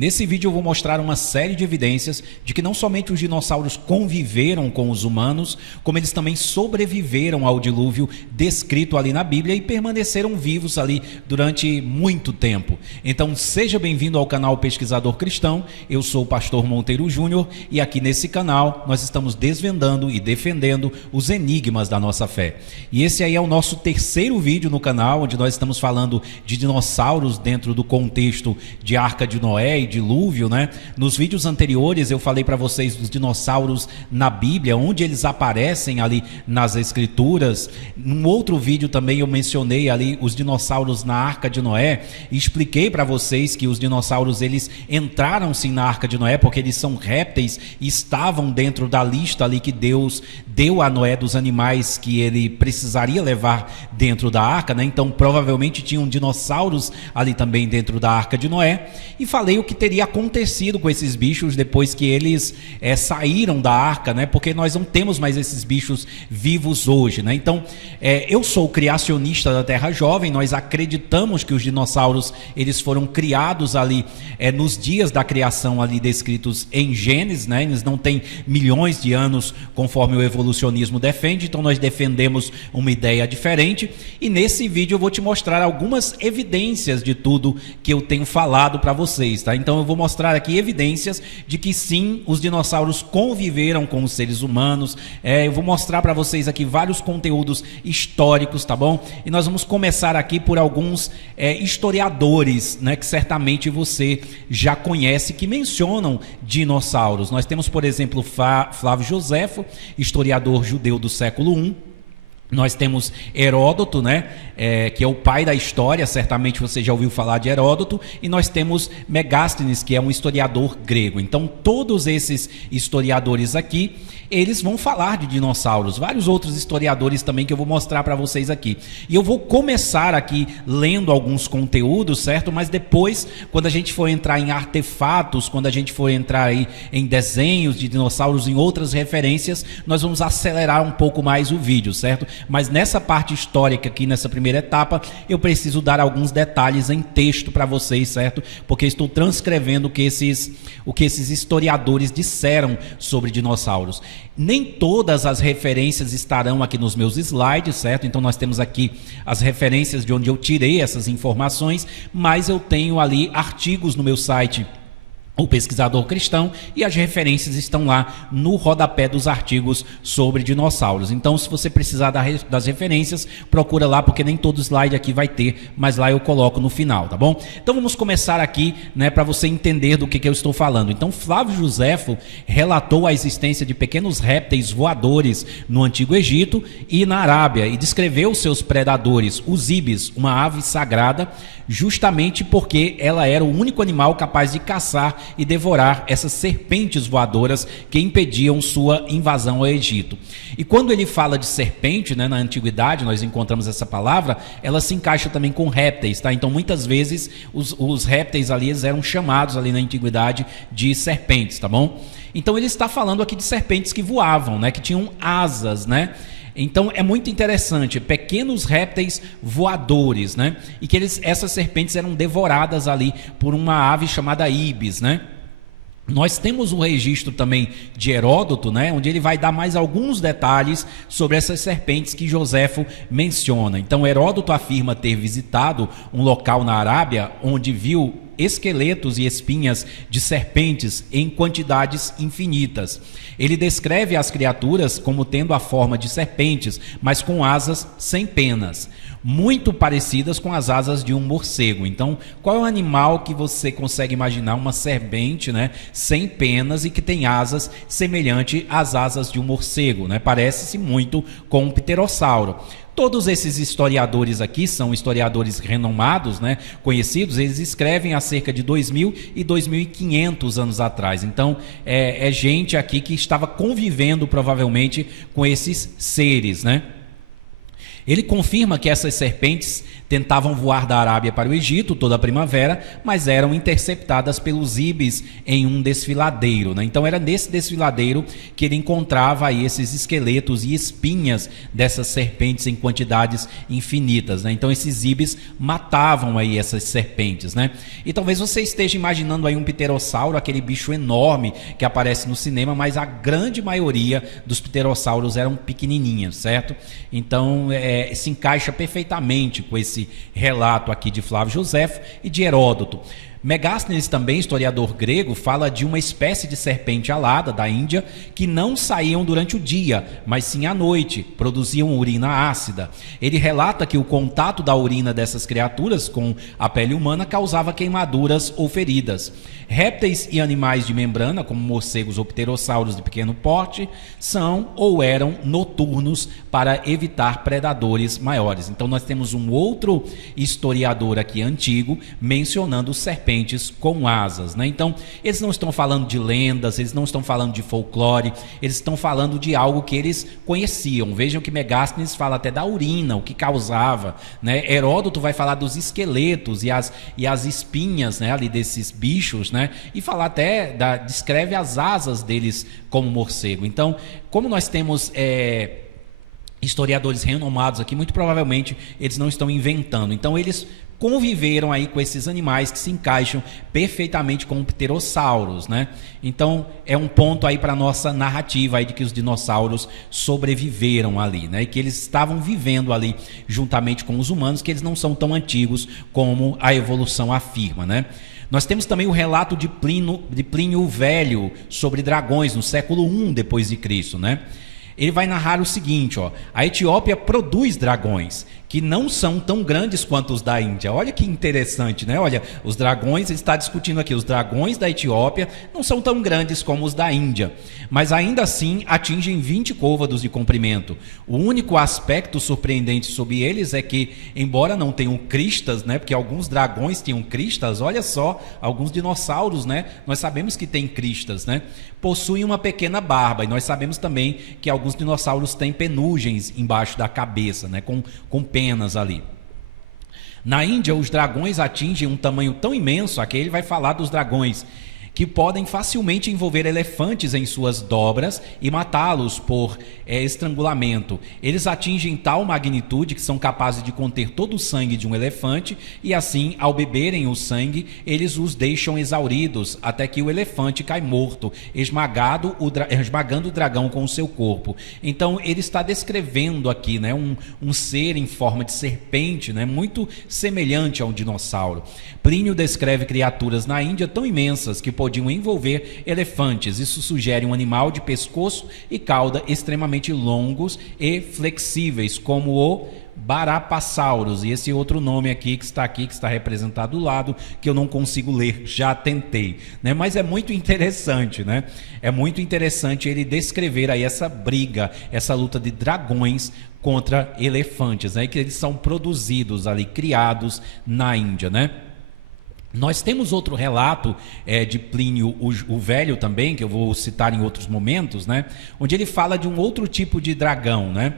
nesse vídeo eu vou mostrar uma série de evidências de que não somente os dinossauros conviveram com os humanos, como eles também sobreviveram ao dilúvio descrito ali na Bíblia e permaneceram vivos ali durante muito tempo. Então seja bem-vindo ao canal Pesquisador Cristão. Eu sou o pastor Monteiro Júnior e aqui nesse canal nós estamos desvendando e defendendo os enigmas da nossa fé. E esse aí é o nosso terceiro vídeo no canal, onde nós estamos falando de dinossauros dentro do contexto de Arca de Noé e dilúvio, né? Nos vídeos anteriores eu falei para vocês dos dinossauros na Bíblia, onde eles aparecem ali nas Escrituras. Num outro vídeo também eu mencionei ali os dinossauros na Arca de Noé e expliquei para vocês que os dinossauros eles entraram sim na Arca de Noé porque eles são répteis e estavam dentro da lista ali que Deus deu a Noé dos animais que ele precisaria levar dentro da arca, né? Então provavelmente tinham dinossauros ali também dentro da Arca de Noé, e falei o que teria acontecido com esses bichos depois que eles saíram da arca, né? Porque nós não temos mais esses bichos vivos hoje, né? Então eu sou criacionista da Terra Jovem. Nós acreditamos que os dinossauros eles foram criados ali nos dias da criação ali descritos em Gênesis, né? Eles não têm milhões de anos conforme o evolucionismo defende, então nós defendemos uma ideia diferente, e nesse vídeo eu vou te mostrar algumas evidências de tudo que eu tenho falado para vocês, tá? Então eu vou mostrar aqui evidências de que sim, os dinossauros conviveram com os seres humanos. Eu vou mostrar para vocês aqui vários conteúdos históricos, tá bom? E nós vamos começar aqui por alguns historiadores, né, que certamente você já conhece, que mencionam dinossauros. Nós temos, por exemplo, Flávio Joséfo, historiador judeu do século I. Nós temos Heródoto, né, que é o pai da história, certamente você já ouviu falar de Heródoto, e nós temos Megasthenes, que é um historiador grego. Então todos esses historiadores aqui, eles vão falar de dinossauros, vários outros historiadores também que eu vou mostrar para vocês aqui. E eu vou começar aqui lendo alguns conteúdos, certo? Mas depois, quando a gente for entrar em artefatos, quando a gente for entrar aí em desenhos de dinossauros, em outras referências, nós vamos acelerar um pouco mais o vídeo, certo? Mas nessa parte histórica aqui, nessa primeira etapa, eu preciso dar alguns detalhes em texto para vocês, certo? Porque estou transcrevendo o que esses historiadores disseram sobre dinossauros. Nem todas as referências estarão aqui nos meus slides, certo? Então nós temos aqui as referências de onde eu tirei essas informações, mas eu tenho ali artigos no meu site, o Pesquisador Cristão, e as referências estão lá no rodapé dos artigos sobre dinossauros. Então, se você precisar das referências, procura lá, porque nem todo slide aqui vai ter, mas lá eu coloco no final, tá bom? Então, vamos começar aqui, né, para você entender do que eu estou falando. Então, Flávio Joséfo relatou a existência de pequenos répteis voadores no Antigo Egito e na Arábia, e descreveu seus predadores, os ibis, uma ave sagrada, justamente porque ela era o único animal capaz de caçar e devorar essas serpentes voadoras que impediam sua invasão ao Egito. E quando ele fala de serpente, né, na antiguidade, nós encontramos essa palavra, ela se encaixa também com répteis, tá? Então muitas vezes os répteis ali eles eram chamados ali na antiguidade de serpentes, tá bom? Então ele está falando aqui de serpentes que voavam, né, que tinham asas, né? Então é muito interessante, pequenos répteis voadores, né? E que essas serpentes eram devoradas ali por uma ave chamada ibis, né? Nós temos um registro também de Heródoto, né, onde ele vai dar mais alguns detalhes sobre essas serpentes que Joséfo menciona. Então Heródoto afirma ter visitado um local na Arábia onde viu esqueletos e espinhas de serpentes em quantidades infinitas. Ele descreve as criaturas como tendo a forma de serpentes, mas com asas sem penas, muito parecidas com as asas de um morcego. Então, qual é o animal que você consegue imaginar uma serpente, né, sem penas e que tem asas semelhante às asas de um morcego, né? Parece-se muito com um pterossauro. Todos esses historiadores aqui são historiadores renomados, né, conhecidos. Eles escrevem há cerca de 2.000 e 2.500 anos atrás. Então, é gente aqui que estava convivendo provavelmente com esses seres, né? Ele confirma que essas serpentes tentavam voar da Arábia para o Egito toda a primavera, mas eram interceptadas pelos ibis em um desfiladeiro, né? Então era nesse desfiladeiro que ele encontrava aí esses esqueletos e espinhas dessas serpentes em quantidades infinitas, né? Então esses ibis matavam aí essas serpentes, né? E talvez você esteja imaginando aí um pterossauro, aquele bicho enorme que aparece no cinema, mas a grande maioria dos pterossauros eram pequenininhos, certo? Então se encaixa perfeitamente com esse relato aqui de Flávio Joséfo e de Heródoto. Megasthenes, também historiador grego, fala de uma espécie de serpente alada da Índia que não saíam durante o dia, mas sim à noite, produziam urina ácida. Ele relata que o contato da urina dessas criaturas com a pele humana causava queimaduras ou feridas. Répteis e animais de membrana, como morcegos ou pterossauros de pequeno porte, são ou eram noturnos para evitar predadores maiores. Então nós temos um outro historiador aqui antigo mencionando serpentes com asas, né? Então eles não estão falando de lendas, eles não estão falando de folclore, eles estão falando de algo que eles conheciam. Vejam que Megasthenes fala até da urina, o que causava, né? Heródoto vai falar dos esqueletos e as espinhas, né, ali desses bichos, né? E falar até, descreve as asas deles como morcego. Então, como nós temos historiadores renomados aqui, muito provavelmente eles não estão inventando. Então, eles conviveram aí com esses animais que se encaixam perfeitamente com pterossauros, né? Então, é um ponto aí para a nossa narrativa aí de que os dinossauros sobreviveram ali, né? E que eles estavam vivendo ali juntamente com os humanos, que eles não são tão antigos como a evolução afirma, né? Nós temos também o relato de Plínio o Velho sobre dragões no século I depois de Cristo, né? Ele vai narrar o seguinte, ó: a Etiópia produz dragões que não são tão grandes quanto os da Índia. Olha que interessante, né? Olha, os dragões, ele está discutindo aqui, os dragões da Etiópia não são tão grandes como os da Índia, mas ainda assim atingem 20 côvados de comprimento. O único aspecto surpreendente sobre eles é que, embora não tenham cristas, né? Porque alguns dragões tinham cristas, olha só, alguns dinossauros, né? Nós sabemos que têm cristas, né? Possuem uma pequena barba, e nós sabemos também que alguns dinossauros têm penugens embaixo da cabeça, né? Com penas ali. Na Índia, os dragões atingem um tamanho tão imenso, aqui ele vai falar dos dragões, que podem facilmente envolver elefantes em suas dobras e matá-los por estrangulamento. Eles atingem tal magnitude que são capazes de conter todo o sangue de um elefante e assim, ao beberem o sangue, eles os deixam exauridos até que o elefante cai morto, esmagando o dragão com o seu corpo. Então, ele está descrevendo aqui, né, um ser em forma de serpente, né, muito semelhante a um dinossauro. Plínio descreve criaturas na Índia tão imensas que podiam envolver elefantes. Isso sugere um animal de pescoço e cauda extremamente longos e flexíveis, como o Barapasaurus, e esse outro nome aqui, que está representado do lado, que eu não consigo ler, já tentei, né? Mas é muito interessante, né? É muito interessante ele descrever aí essa briga, essa luta de dragões contra elefantes, né? Que eles são produzidos ali, criados na Índia, né? Nós temos outro relato de Plínio o Velho também, que eu vou citar em outros momentos, né? Onde ele fala de um outro tipo de dragão, né?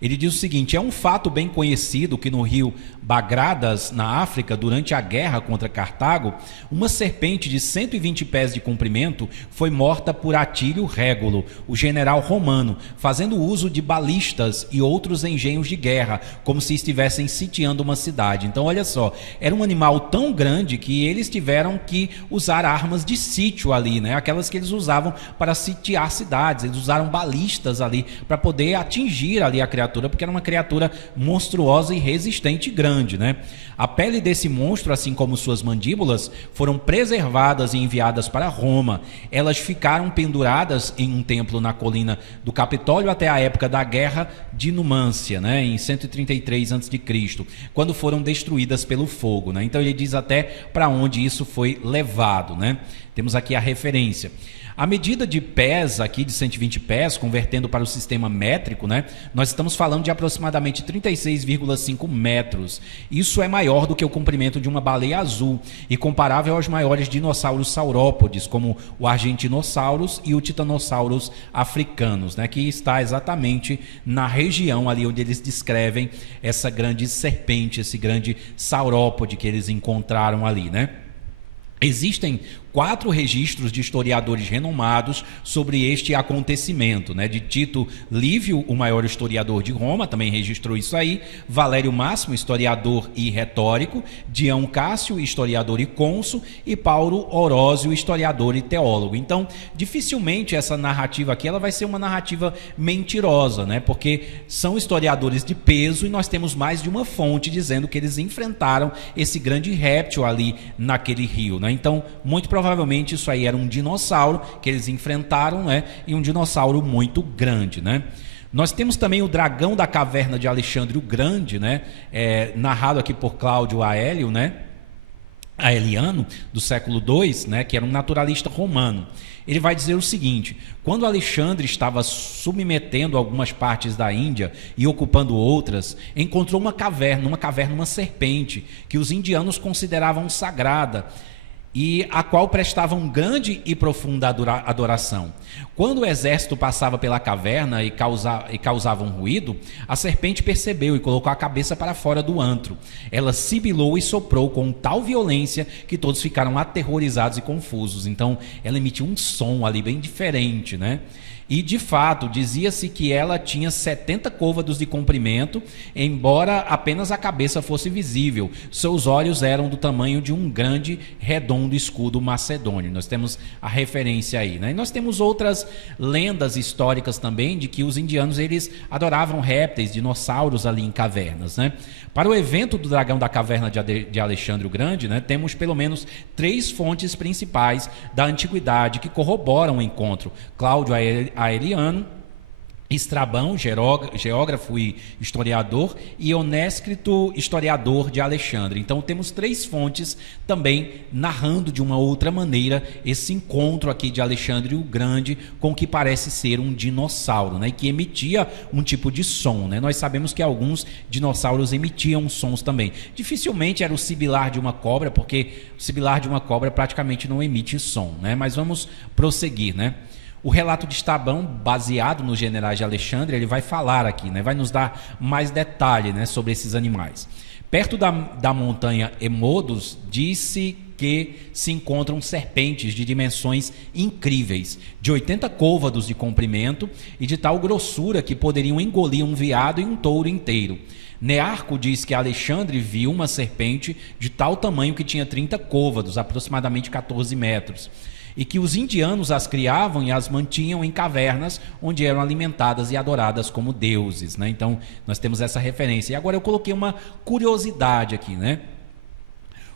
Ele diz o seguinte: é um fato bem conhecido que no rio Bagradas, na África, durante a guerra contra Cartago, uma serpente de 120 pés de comprimento foi morta por Atílio Régulo, o general romano, fazendo uso de balistas e outros engenhos de guerra, como se estivessem sitiando uma cidade. Então, olha só, era um animal tão grande que eles tiveram que usar armas de sítio ali, né? Aquelas que eles usavam para sitiar cidades. Eles usaram balistas ali para poder atingir ali a criatura, porque era uma criatura monstruosa e resistente e grande, né? A pele desse monstro, assim como suas mandíbulas, foram preservadas e enviadas para Roma. Elas ficaram penduradas em um templo na colina do Capitólio até a época da Guerra de Numância, né? Em 133 a.C., quando foram destruídas pelo fogo, né? Então ele diz até para onde isso foi levado, né? Temos aqui a referência. A medida de pés aqui, de 120 pés, convertendo para o sistema métrico, né, nós estamos falando de aproximadamente 36,5 metros. Isso é maior do que o comprimento de uma baleia azul e comparável aos maiores dinossauros saurópodes, como o Argentinosaurus e o Titanossauros africanos, né, que está exatamente na região ali onde eles descrevem essa grande serpente, esse grande saurópode que eles encontraram ali, né? Existem 4 registros de historiadores renomados sobre este acontecimento, né? De Tito Livio, o maior historiador de Roma, também registrou isso aí, Valério Máximo, historiador e retórico, Dião Cássio, historiador e cônsul, e Paulo Orósio, historiador e teólogo. Então, dificilmente essa narrativa aqui ela vai ser uma narrativa mentirosa, né? Porque são historiadores de peso e nós temos mais de uma fonte dizendo que eles enfrentaram esse grande réptil ali naquele rio, né? Então, muito provavelmente isso aí era um dinossauro que eles enfrentaram, né? E um dinossauro muito grande, né? Nós temos também o dragão da caverna de Alexandre o Grande, né? Narrado aqui por Cláudio Aélio, né? Aeliano, do século II, né? Que era um naturalista romano. Ele vai dizer o seguinte: quando Alexandre estava submetendo algumas partes da Índia e ocupando outras, encontrou uma caverna, uma serpente, que os indianos consideravam sagrada, e a qual prestavam grande e profunda adoração. Quando o exército passava pela caverna e causava um ruído, a serpente percebeu e colocou a cabeça para fora do antro. Ela sibilou e soprou com tal violência que todos ficaram aterrorizados e confusos. Então, ela emitiu um som ali bem diferente, né? E, de fato, dizia-se que ela tinha 70 côvados de comprimento, embora apenas a cabeça fosse visível. Seus olhos eram do tamanho de um grande, redondo escudo macedônio. Nós temos a referência aí, né? E nós temos outras lendas históricas também de que os indianos eles adoravam répteis, dinossauros ali em cavernas, né? Para o evento do dragão da caverna de Alexandre o Grande, né, temos pelo menos 3 fontes principais da antiguidade que corroboram o encontro. Cláudio Aeliano, Estrabão, geógrafo e historiador, e Onéscrito, historiador de Alexandre. Então temos 3 fontes também narrando de uma outra maneira esse encontro aqui de Alexandre o Grande com o que parece ser um dinossauro, né, e que emitia um tipo de som, né? Nós sabemos que alguns dinossauros emitiam sons também. Dificilmente era o sibilar de uma cobra, porque o sibilar de uma cobra praticamente não emite som, né? Mas vamos prosseguir, né? O relato de Estrabão, baseado nos generais de Alexandre, ele vai falar aqui, né? Vai nos dar mais detalhe, né, sobre esses animais. Perto da montanha Emodos, disse que se encontram serpentes de dimensões incríveis, de 80 côvados de comprimento e de tal grossura que poderiam engolir um veado e um touro inteiro. Nearco diz que Alexandre viu uma serpente de tal tamanho que tinha 30 côvados, aproximadamente 14 metros. E que os indianos as criavam e as mantinham em cavernas onde eram alimentadas e adoradas como deuses, né? Então, nós temos essa referência. E agora eu coloquei uma curiosidade aqui, né?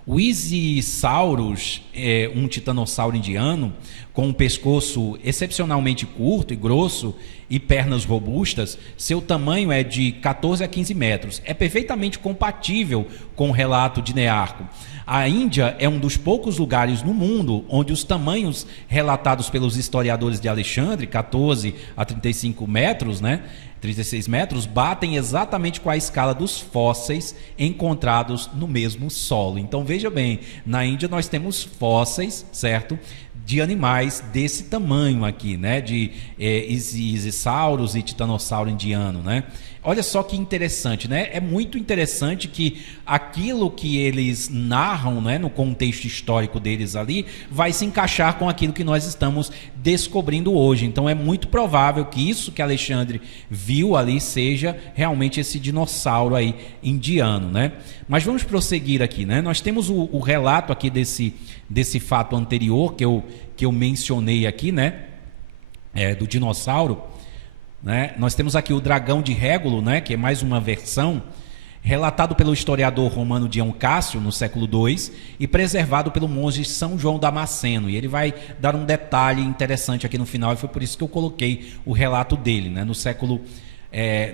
O Isisaurus é um titanossauro indiano com um pescoço excepcionalmente curto e grosso e pernas robustas. Seu tamanho é de 14 a 15 metros. É perfeitamente compatível com o relato de Nearco. A Índia é um dos poucos lugares no mundo onde os tamanhos relatados pelos historiadores de Alexandre, 14 a 35 metros, né? 36 metros, batem exatamente com a escala dos fósseis encontrados no mesmo solo. Então veja bem, na Índia nós temos fósseis, certo? De animais desse tamanho aqui, né? De isissauros e titanossauro indiano, né? Olha só que interessante, né? É muito interessante que aquilo que eles narram, né, no contexto histórico deles ali, vai se encaixar com aquilo que nós estamos descobrindo hoje. Então é muito provável que isso que Alexandre viu ali seja realmente esse dinossauro aí indiano, né? Mas vamos prosseguir aqui, né? Nós temos o relato aqui desse fato anterior que eu mencionei aqui, né? Do dinossauro, né? Nós temos aqui o dragão de Régulo, né? Que é mais uma versão relatado pelo historiador romano Dião Cássio no século II e preservado pelo monge São João Damasceno. E ele vai dar um detalhe interessante aqui no final, e foi por isso que eu coloquei o relato dele, né? No século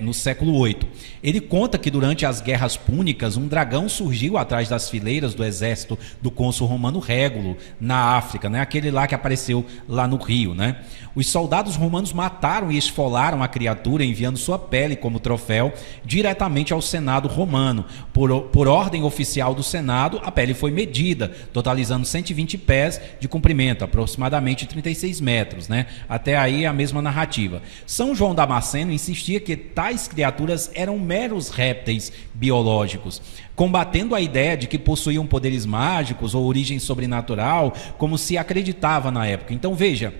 no século VIII. Ele conta que durante as guerras púnicas, um dragão surgiu atrás das fileiras do exército do cônsul romano Régulo, na África, né? Aquele lá que apareceu lá no Rio, né? Os soldados romanos mataram e esfolaram a criatura, enviando sua pele como troféu diretamente ao Senado romano. Por ordem oficial do Senado, a pele foi medida, totalizando 120 pés de comprimento, aproximadamente 36 metros, né? Até aí a mesma narrativa. São João Damasceno insistia que tais criaturas eram meros répteis biológicos, combatendo a ideia de que possuíam poderes mágicos ou origem sobrenatural, como se acreditava na época. Então veja,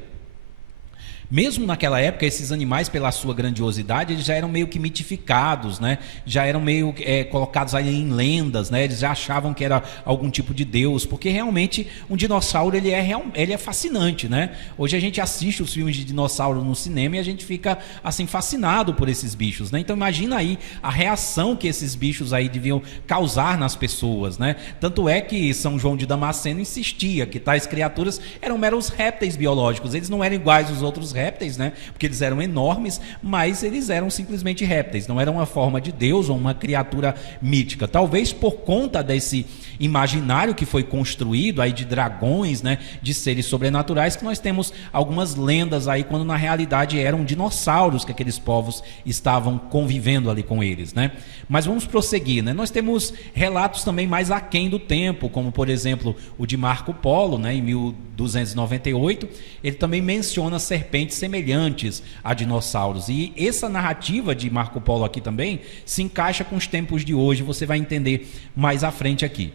mesmo naquela época, esses animais, pela sua grandiosidade, eles já eram meio que mitificados, né? Já eram meio colocados aí em lendas, né? Eles já achavam que era algum tipo de deus, porque realmente um dinossauro ele é fascinante, né? Hoje a gente assiste os filmes de dinossauro no cinema e a gente fica assim fascinado por esses bichos, né? Então imagina aí a reação que esses bichos aí deviam causar nas pessoas, né? Tanto é que São João de Damasceno insistia que tais criaturas eram meros répteis biológicos, eles não eram iguais aos outros répteis, né? Porque eles eram enormes, mas eles eram simplesmente répteis, não eram uma forma de Deus ou uma criatura mítica. Talvez por conta desse imaginário que foi construído aí de dragões, né? De seres sobrenaturais, que nós temos algumas lendas aí, quando na realidade eram dinossauros que aqueles povos estavam convivendo ali com eles, né? Mas vamos prosseguir, né? Nós temos relatos também mais aquém do tempo, como por exemplo o de Marco Polo, né? Em 1298, ele também menciona serpentes semelhantes a dinossauros. E essa narrativa de Marco Polo aqui também se encaixa com os tempos de hoje, você vai entender mais à frente aqui.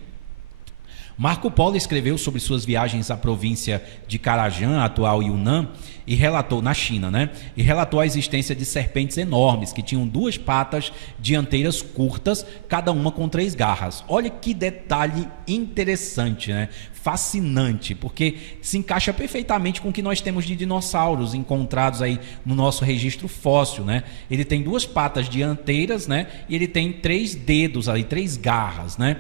Marco Polo escreveu sobre suas viagens à província de Karajan, atual Yunnan, e relatou, na China, né? E relatou a existência de serpentes enormes, que tinham 2 patas dianteiras curtas, cada uma com 3 garras. Olha que detalhe interessante, né? Fascinante, porque se encaixa perfeitamente com o que nós temos de dinossauros encontrados aí no nosso registro fóssil, né? Ele tem 2 patas dianteiras, né? E ele tem 3 dedos ali, 3 garras, né?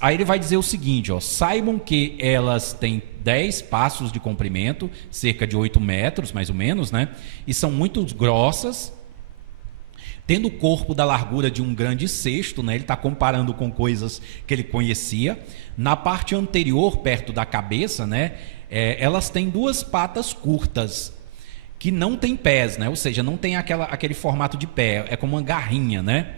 Aí ele vai dizer o seguinte, ó: saibam que elas têm 10 passos de comprimento, cerca de 8 metros, mais ou menos, né? E são muito grossas, tendo o corpo da largura de um grande cesto, né? Ele está comparando com coisas que ele conhecia. Na parte anterior, perto da cabeça, né? Elas têm 2 patas curtas, que não tem pés, né? Ou seja, não tem aquele formato de pé, é como uma garrinha, né?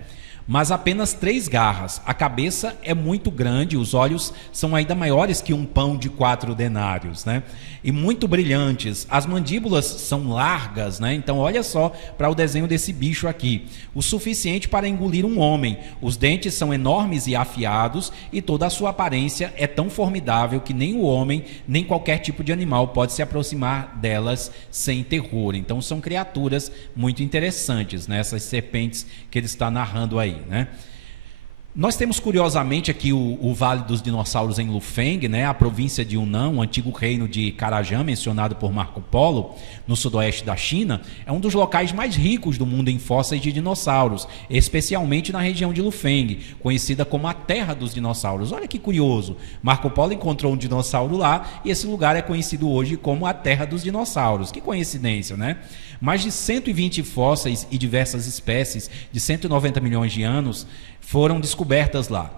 Mas apenas 3 garras. A cabeça é muito grande, os olhos são ainda maiores que um pão de 4 denários, né? E muito brilhantes. As mandíbulas são largas, né? Então olha só para o desenho desse bicho aqui. O suficiente para engolir um homem. Os dentes são enormes e afiados e toda a sua aparência é tão formidável que nem o homem, nem qualquer tipo de animal pode se aproximar delas sem terror. Então são criaturas muito interessantes, né? Essas serpentes que ele está narrando aí, né? Nós temos curiosamente aqui o Vale dos Dinossauros em Lufeng, né? A província de Yunnan, o antigo reino de Karajan, mencionado por Marco Polo, no sudoeste da China, é um dos locais mais ricos do mundo em fósseis de dinossauros, especialmente na região de Lufeng, conhecida como a Terra dos Dinossauros. Olha que curioso, Marco Polo encontrou um dinossauro lá e esse lugar é conhecido hoje como a Terra dos Dinossauros. Que coincidência, né? Mais de 120 fósseis e diversas espécies de 190 milhões de anos foram descobertas lá.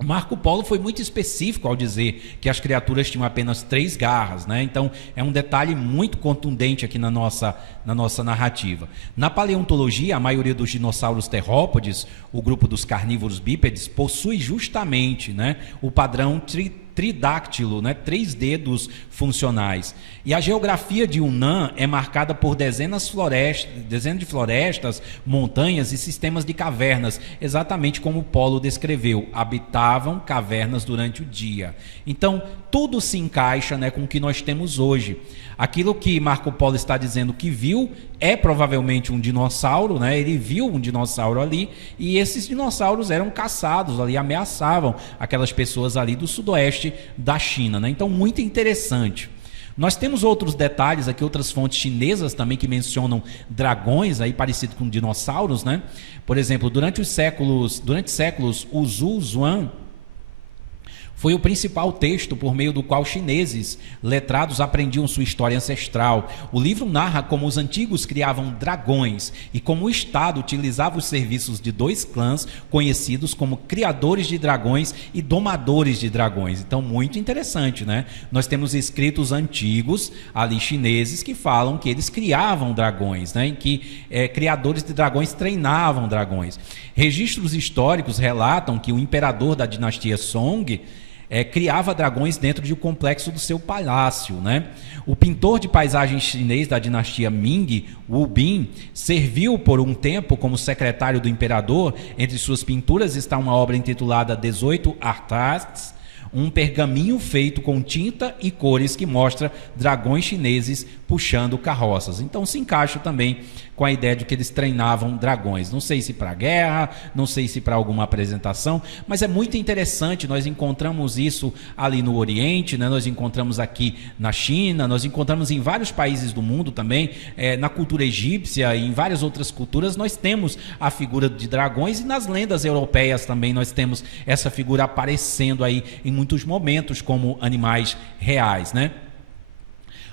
Marco Polo foi muito específico ao dizer que as criaturas tinham apenas 3 garras, né? Então é um detalhe muito contundente aqui na nossa narrativa. Na paleontologia, a maioria dos dinossauros terrópodes, o grupo dos carnívoros bípedes, possui justamente, né, o padrão tridáctilo, né? 3 dedos funcionais. E a geografia de Yunnan é marcada por dezenas de florestas, montanhas e sistemas de cavernas, exatamente como o Polo descreveu. Habitavam cavernas durante o dia. Então, tudo se encaixa, né, com o que nós temos hoje. Aquilo que Marco Polo está dizendo que viu é provavelmente um dinossauro, né? Ele viu um dinossauro ali e esses dinossauros eram caçados ali, ameaçavam aquelas pessoas ali do sudoeste da China, né? Então, muito interessante. Nós temos outros detalhes aqui, outras fontes chinesas também que mencionam dragões aí parecido com dinossauros, né? Por exemplo, durante séculos, o Zhu Zuan Foi o principal texto por meio do qual chineses letrados aprendiam sua história ancestral. O livro narra como os antigos criavam dragões e como o Estado utilizava os serviços de 2 clãs conhecidos como criadores de dragões e domadores de dragões. Então, muito interessante, né? Nós temos escritos antigos ali chineses que falam que eles criavam dragões, né? Em que criadores de dragões treinavam dragões. Registros históricos relatam que o imperador da dinastia Song criava dragões dentro de um complexo do seu palácio, né? O pintor de paisagens chinês da dinastia Ming, Wu Bin, serviu por um tempo como secretário do imperador. Entre suas pinturas está uma obra intitulada 18 Arthas, um pergaminho feito com tinta e cores que mostra dragões chineses puxando carroças. Então se encaixa também com a ideia de que eles treinavam dragões. Não sei se para guerra, não sei se para alguma apresentação, mas é muito interessante. Nós encontramos isso ali no Oriente, né? Nós encontramos aqui na China, nós encontramos em vários países do mundo também, na cultura egípcia e em várias outras culturas nós temos a figura de dragões, e nas lendas europeias também nós temos essa figura aparecendo aí em muitos momentos como animais reais, né?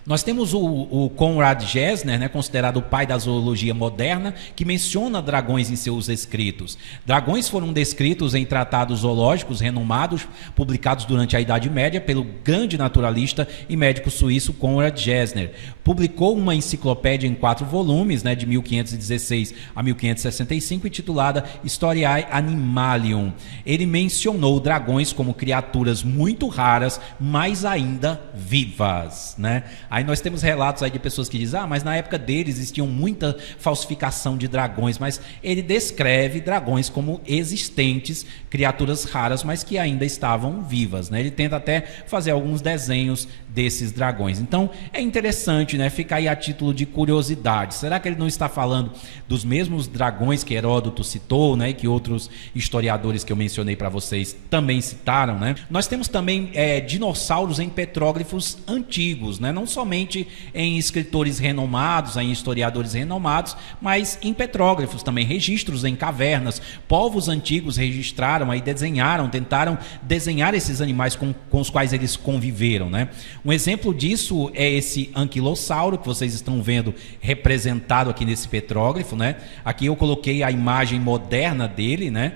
Nós temos o Conrad Gessner, né, considerado o pai da zoologia moderna, que menciona dragões em seus escritos. Dragões foram descritos em tratados zoológicos renomados, publicados durante a Idade Média pelo grande naturalista e médico suíço Conrad Gessner. Publicou uma enciclopédia em 4 volumes, né, de 1516 a 1565, intitulada Historiae Animalium. Ele mencionou dragões como criaturas muito raras, mas ainda vivas, né? Aí nós temos relatos aí de pessoas que dizem, mas na época dele existiam muita falsificação de dragões, mas ele descreve dragões como existentes, criaturas raras, mas que ainda estavam vivas, né? Ele tenta até fazer alguns desenhos desses dragões. Então é interessante, né? Fica aí a título de curiosidade. Será que ele não está falando dos mesmos dragões que Heródoto citou, né? E que outros historiadores que eu mencionei para vocês também citaram, né? Nós temos também dinossauros em petróglifos antigos, né? Não somente em escritores renomados, em historiadores renomados, mas em petróglifos também, registros em cavernas. Povos antigos registraram, aí desenharam, tentaram desenhar esses animais com os quais eles conviveram, né? Um exemplo disso é esse anquilossauro que vocês estão vendo representado aqui nesse petróglifo, né? Aqui eu coloquei a imagem moderna dele, né?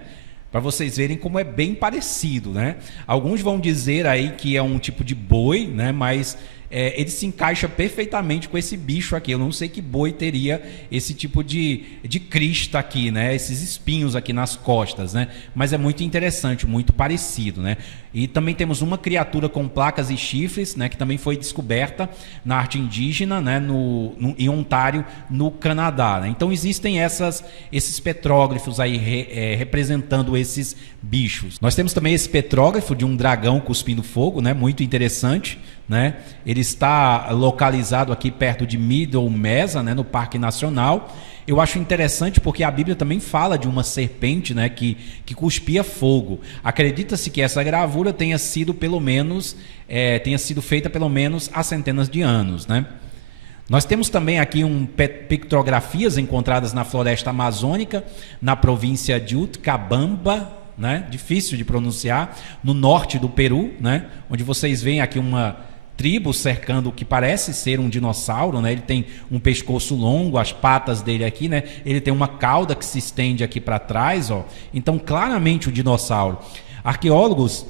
Para vocês verem como é bem parecido, né? Alguns vão dizer aí que é um tipo de boi, né? Mas ele se encaixa perfeitamente com esse bicho aqui. Eu não sei que boi teria esse tipo de crista aqui, né? Esses espinhos aqui nas costas, né? Mas é muito interessante, muito parecido, né? E também temos uma criatura com placas e chifres, né? Que também foi descoberta na arte indígena, né? Em Ontário, no Canadá, né? Então existem esses petróglifos aí representando esses bichos. Nós temos também esse petróglifo de um dragão cuspindo fogo, né? Muito interessante, né? Ele está localizado aqui perto de Middle Mesa, né? No Parque Nacional. Eu acho interessante porque a Bíblia também fala de uma serpente, né? Que cuspia fogo. Acredita-se que essa gravura tenha sido feita pelo menos há centenas de anos, né? Nós temos também aqui pictografias encontradas na floresta amazônica, na província de Utcabamba, né? Difícil de pronunciar, no norte do Peru, né? Onde vocês veem aqui uma tribo cercando o que parece ser um dinossauro, né? Ele tem um pescoço longo, as patas dele aqui, né? Ele tem uma cauda que se estende aqui para trás, ó. Então, claramente o dinossauro. Arqueólogos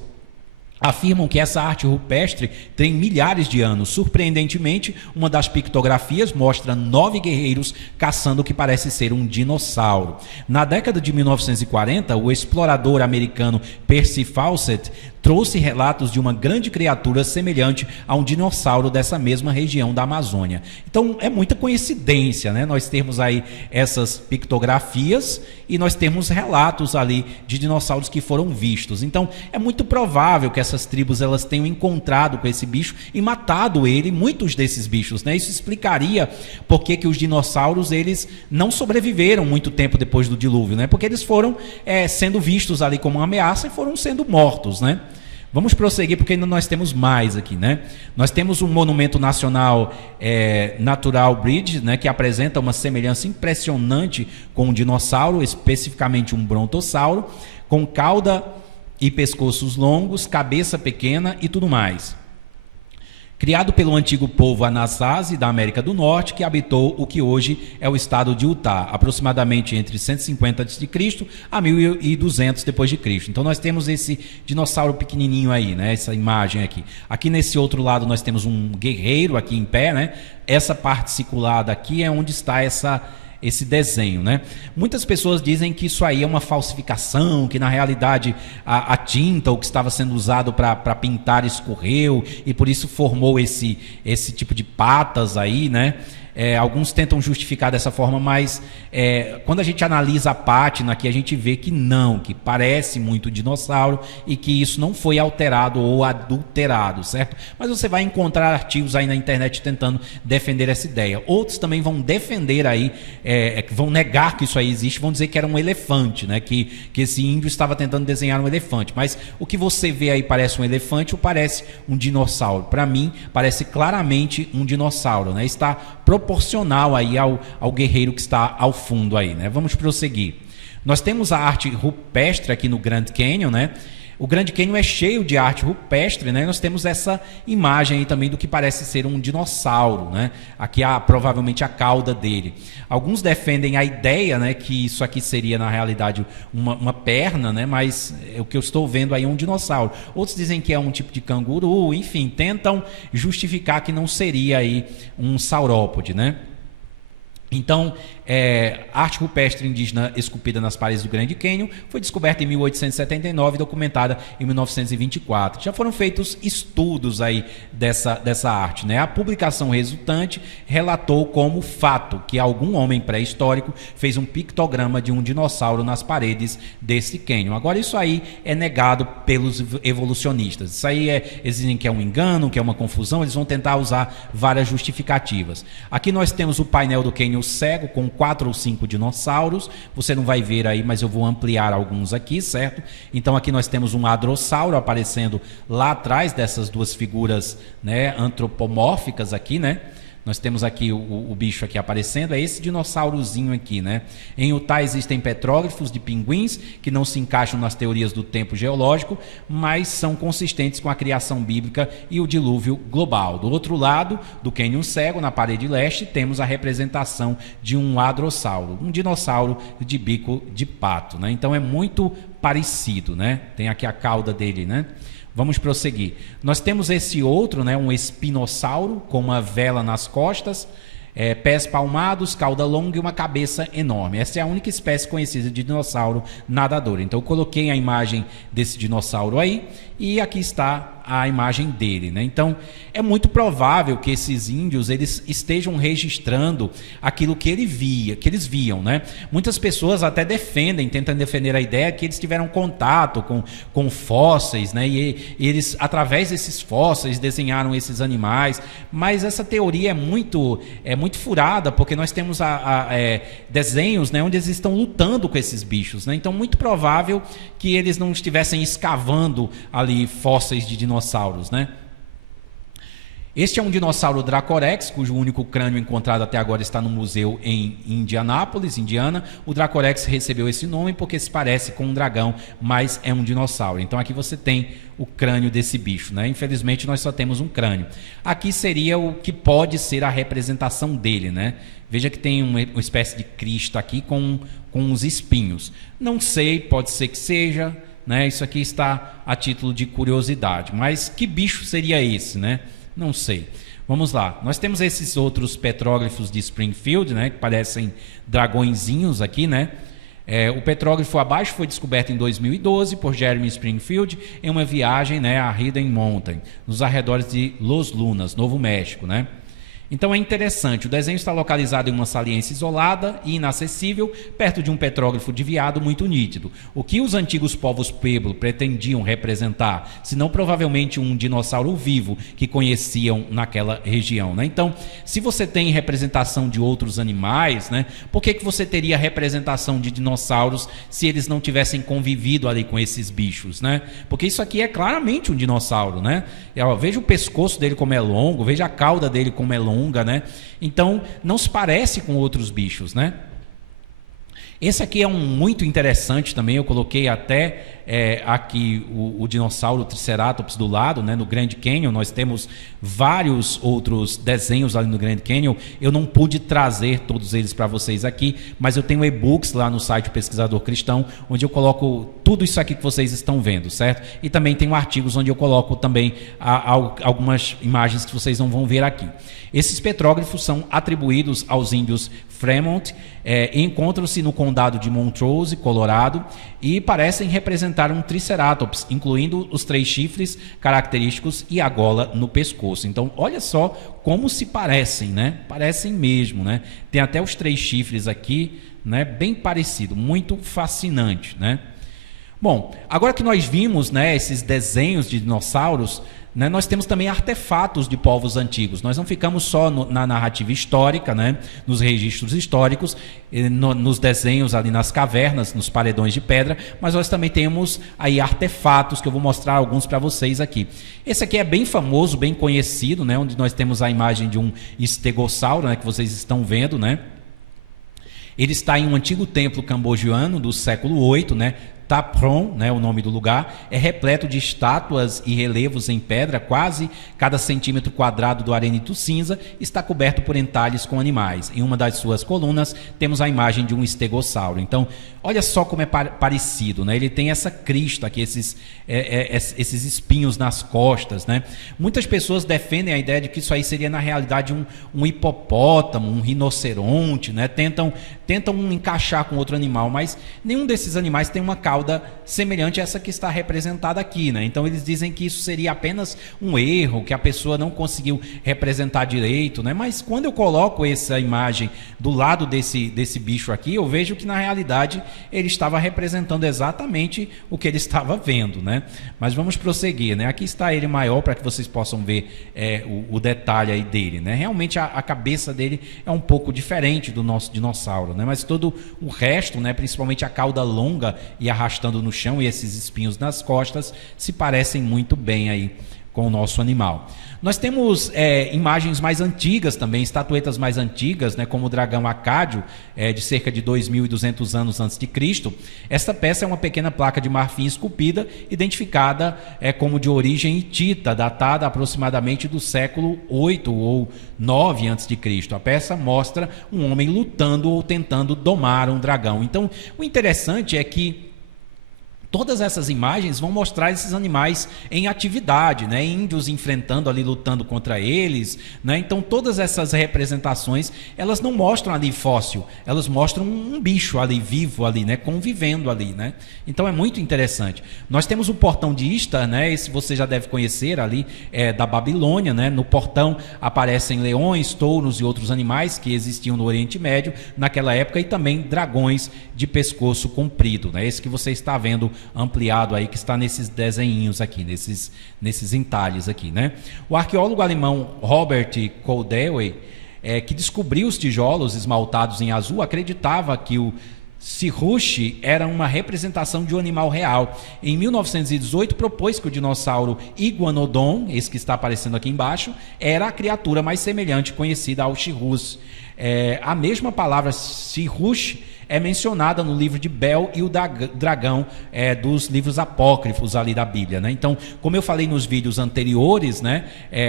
afirmam que essa arte rupestre tem milhares de anos. Surpreendentemente, uma das pictografias mostra 9 guerreiros caçando o que parece ser um dinossauro. Na década de 1940, o explorador americano Percy Fawcett trouxe relatos de uma grande criatura semelhante a um dinossauro dessa mesma região da Amazônia. Então, é muita coincidência, né? Nós temos aí essas pictografias e nós temos relatos ali de dinossauros que foram vistos. Então, é muito provável que essas tribos elas tenham encontrado com esse bicho e matado ele, muitos desses bichos, né? Isso explicaria por que os dinossauros eles não sobreviveram muito tempo depois do dilúvio, né? Porque eles foram sendo vistos ali como uma ameaça e foram sendo mortos, né? Vamos prosseguir porque ainda nós temos mais aqui, né? Nós temos um monumento nacional Natural Bridge, né? Que apresenta uma semelhança impressionante com um dinossauro, especificamente um brontossauro, com cauda e pescoços longos, cabeça pequena e tudo mais. Criado pelo antigo povo Anasazi da América do Norte, que habitou o que hoje é o estado de Utah, aproximadamente entre 150 a.C. a 1200 depois de Cristo. Então nós temos esse dinossauro pequenininho aí, né? Essa imagem aqui. Aqui nesse outro lado nós temos um guerreiro aqui em pé, né? Essa parte circulada aqui é onde está esse desenho, né? Muitas pessoas dizem que isso aí é uma falsificação, que na realidade a tinta, o que estava sendo usado para pintar escorreu e por isso formou esse tipo de patas aí, né? Alguns tentam justificar dessa forma, mas quando a gente analisa a pátina aqui, a gente vê que não, que parece muito dinossauro e que isso não foi alterado ou adulterado, certo? Mas você vai encontrar artigos aí na internet tentando defender essa ideia. Outros também vão defender aí, vão negar que isso aí existe, vão dizer que era um elefante, né? Que esse índio estava tentando desenhar um elefante. Mas o que você vê aí parece um elefante ou parece um dinossauro? Para mim, parece claramente um dinossauro, né? Está proporcional aí ao guerreiro que está ao fundo aí, né? Vamos prosseguir. Nós temos a arte rupestre aqui no Grand Canyon, né? O Grand Canyon é cheio de arte rupestre, né? Nós temos essa imagem aí também do que parece ser um dinossauro, né? Aqui provavelmente a cauda dele. Alguns defendem a ideia, né, que isso aqui seria na realidade uma perna, né? Mas o que eu estou vendo aí é um dinossauro. Outros dizem que é um tipo de canguru, enfim, tentam justificar que não seria aí um saurópode, né? Então, arte rupestre indígena esculpida nas paredes do Grand Canyon foi descoberta em 1879 e documentada em 1924. Já foram feitos estudos aí dessa arte, né? A publicação resultante relatou como fato que algum homem pré-histórico fez um pictograma de um dinossauro nas paredes desse canyon. Agora, isso aí é negado pelos evolucionistas. Isso aí eles dizem que é um engano, que é uma confusão, eles vão tentar usar várias justificativas. Aqui nós temos o painel do canyon cego com 4 ou 5 dinossauros. Você não vai ver aí, mas eu vou ampliar alguns aqui, certo? Então aqui nós temos um hadrossauro aparecendo lá atrás dessas duas figuras, né, antropomórficas aqui, né? Nós temos aqui o bicho aqui aparecendo, é esse dinossaurozinho aqui, né? Em Utah existem petróglifos de pinguins que não se encaixam nas teorias do tempo geológico, mas são consistentes com a criação bíblica e o dilúvio global. Do outro lado do Canyon Cego, na parede leste, temos a representação de um hadrossauro, um dinossauro de bico de pato, né? Então é muito parecido, né? Tem aqui a cauda dele, né? Vamos prosseguir. Nós temos esse outro, né, um espinossauro com uma vela nas costas, pés palmados, cauda longa e uma cabeça enorme. Essa é a única espécie conhecida de dinossauro nadador. Então eu coloquei a imagem desse dinossauro aí e aqui está a imagem dele, né? Então é muito provável que esses índios eles estejam registrando aquilo que eles viam, né? Muitas pessoas até tentam defender a ideia que eles tiveram contato com fósseis, né? E eles através desses fósseis desenharam esses animais, mas essa teoria é muito furada, porque nós temos desenhos, né, onde eles estão lutando com esses bichos, né? Então muito provável que eles não estivessem escavando ali fósseis de dinossauros, né? Este é um dinossauro Dracorex, cujo único crânio encontrado até agora está no museu em Indianápolis, Indiana. O Dracorex recebeu esse nome porque se parece com um dragão, mas é um dinossauro. Então aqui você tem o crânio desse bicho, né? Infelizmente nós só temos um crânio. Aqui seria o que pode ser a representação dele, né? Veja que tem uma espécie de crista aqui com os espinhos. Não sei, pode ser que seja, né? Isso aqui está a título de curiosidade. Mas que bicho seria esse, né? Não sei. Vamos lá. Nós temos esses outros petróglifos de Springfield, né, que parecem dragõezinhos aqui, né? O petróglifo abaixo foi descoberto em 2012 por Jeremy Springfield em uma viagem, né, a Hidden Mountain, nos arredores de Los Lunas, Novo México, né? Então é interessante, o desenho está localizado em uma saliência isolada e inacessível, perto de um petróglifo de veado muito nítido. O que os antigos povos Pueblo pretendiam representar, senão provavelmente um dinossauro vivo que conheciam naquela região, né? Então, se você tem representação de outros animais, né, por que você teria representação de dinossauros se eles não tivessem convivido ali com esses bichos, né? Porque isso aqui é claramente um dinossauro, né? Veja o pescoço dele como é longo, veja a cauda dele como é longa, né? Então não se parece com outros bichos, né? Esse aqui é um muito interessante também, eu coloquei até aqui o dinossauro Triceratops do lado, né? No Grand Canyon nós temos vários outros desenhos ali no Grand Canyon. Eu não pude trazer todos eles para vocês aqui, mas eu tenho e-books lá no site Pesquisador Cristão, onde eu coloco tudo isso aqui que vocês estão vendo, certo? E também tenho artigos onde eu coloco também algumas imagens que vocês não vão ver aqui. Esses petróglifos são atribuídos aos índios Fremont, encontram-se no condado de Montrose, Colorado, e parecem representar um Triceratops, incluindo os 3 chifres característicos e a gola no pescoço. Então, olha só como se parecem, né? Parecem mesmo, né? Tem até os 3 chifres aqui, né? Bem parecido, muito fascinante, né? Bom, agora que nós vimos, né, esses desenhos de dinossauros, né, nós temos também artefatos de povos antigos. Nós não ficamos só na narrativa histórica, né, nos registros históricos, nos desenhos ali nas cavernas, nos paredões de pedra, mas nós também temos aí artefatos, que eu vou mostrar alguns para vocês aqui. Esse aqui é bem famoso, bem conhecido, né, onde nós temos a imagem de um estegossauro, né, que vocês estão vendo, né? Ele está em um antigo templo cambogiano do século VIII, né? Tapron, né, o nome do lugar, é repleto de estátuas e relevos em pedra. Quase cada centímetro quadrado do arenito cinza está coberto por entalhes com animais. Em uma das suas colunas temos a imagem de um estegossauro. Então, olha só como é parecido, né? Ele tem essa crista aqui, esses espinhos nas costas, né? Muitas pessoas defendem a ideia de que isso aí seria na realidade um hipopótamo, um rinoceronte, né? Tentam encaixar com outro animal, mas nenhum desses animais tem uma cauda semelhante a essa que está representada aqui, né? Então eles dizem que isso seria apenas um erro, que a pessoa não conseguiu representar direito, né? Mas quando eu coloco essa imagem do lado desse bicho aqui, eu vejo que na realidade ele estava representando exatamente o que ele estava vendo, né? Mas vamos prosseguir, né? Aqui está ele maior para que vocês possam ver o detalhe aí dele, né? Realmente a cabeça dele é um pouco diferente do nosso dinossauro, né? Mas todo o resto, né? Principalmente a cauda longa e arrastando no chão e esses espinhos nas costas se parecem muito bem aí com o nosso animal. Nós temos imagens mais antigas também, estatuetas mais antigas, né, como o dragão Acádio, de cerca de 2.200 anos antes de Cristo. Esta peça é uma pequena placa de marfim esculpida, identificada como de origem hitita, datada aproximadamente do século 8 ou 9 antes de Cristo. A peça mostra um homem lutando ou tentando domar um dragão. Então, o interessante é que todas essas imagens vão mostrar esses animais em atividade, né? Índios enfrentando ali, lutando contra eles, né? Então todas essas representações, elas não mostram ali fóssil, elas mostram um bicho ali vivo ali, né? Convivendo ali, né? Então é muito interessante. Nós temos o portão de Istar, né? Esse você já deve conhecer ali, da Babilônia, né? No portão aparecem leões, touros e outros animais que existiam no Oriente Médio naquela época, e também dragões de pescoço comprido, né? Esse que você está vendo ampliado aí, que está nesses desenhinhos aqui, nesses entalhes aqui, né? O arqueólogo alemão Robert Koldewey, que descobriu os tijolos esmaltados em azul, acreditava que o Sirrush era uma representação de um animal real. Em 1918 propôs que o dinossauro Iguanodon, esse que está aparecendo aqui embaixo, era a criatura mais semelhante conhecida ao Sirrus. A mesma palavra Sirrush é mencionada no livro de Bel e o dragão, dos livros apócrifos ali da Bíblia, né? Então, como eu falei nos vídeos anteriores, né,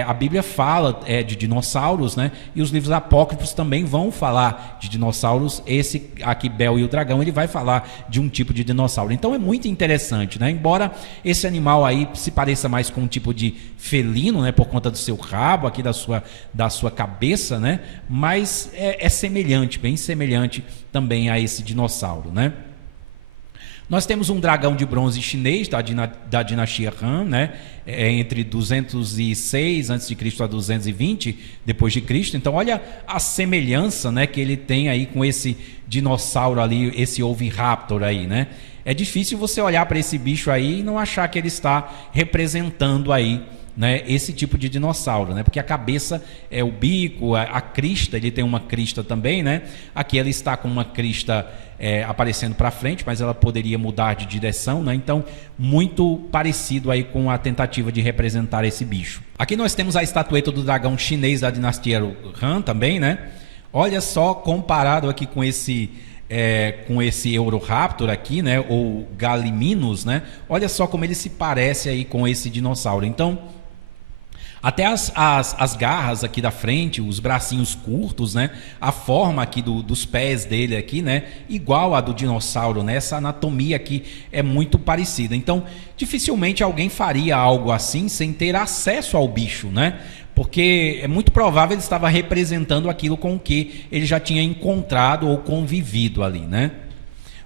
a Bíblia fala de dinossauros, né, e os livros apócrifos também vão falar de dinossauros. Esse aqui, Bel e o dragão, ele vai falar de um tipo de dinossauro. Então é muito interessante, né? Embora esse animal aí se pareça mais com um tipo de felino, né, por conta do seu rabo aqui, da sua cabeça, né, mas é semelhante, bem semelhante também a esse dinossauro, né? Nós temos um dragão de bronze chinês da dinastia Han, né? Entre 206 a.C. a 220 depois de Cristo. Então olha a semelhança, né, que ele tem aí com esse dinossauro ali, esse oviraptor aí, né? É difícil você olhar para esse bicho aí e não achar que ele está representando aí, né, esse tipo de dinossauro, né? Porque a cabeça é o bico, a crista, ele tem uma crista também, né? Aqui ela está com uma crista aparecendo para frente, mas ela poderia mudar de direção, né? Então, muito parecido aí com a tentativa de representar esse bicho. Aqui nós temos a estatueta do dragão chinês da dinastia Han também, né? Olha só, comparado aqui com esse com esse Euroraptor aqui, né, ou Gallimimus, né? Olha só como ele se parece aí com esse dinossauro. Então, até as garras aqui da frente, os bracinhos curtos, né? A forma aqui dos pés dele aqui, né? Igual a do dinossauro, né? Essa anatomia aqui é muito parecida. Então, dificilmente alguém faria algo assim sem ter acesso ao bicho, né? Porque é muito provável ele estava representando aquilo com o que ele já tinha encontrado ou convivido ali, né?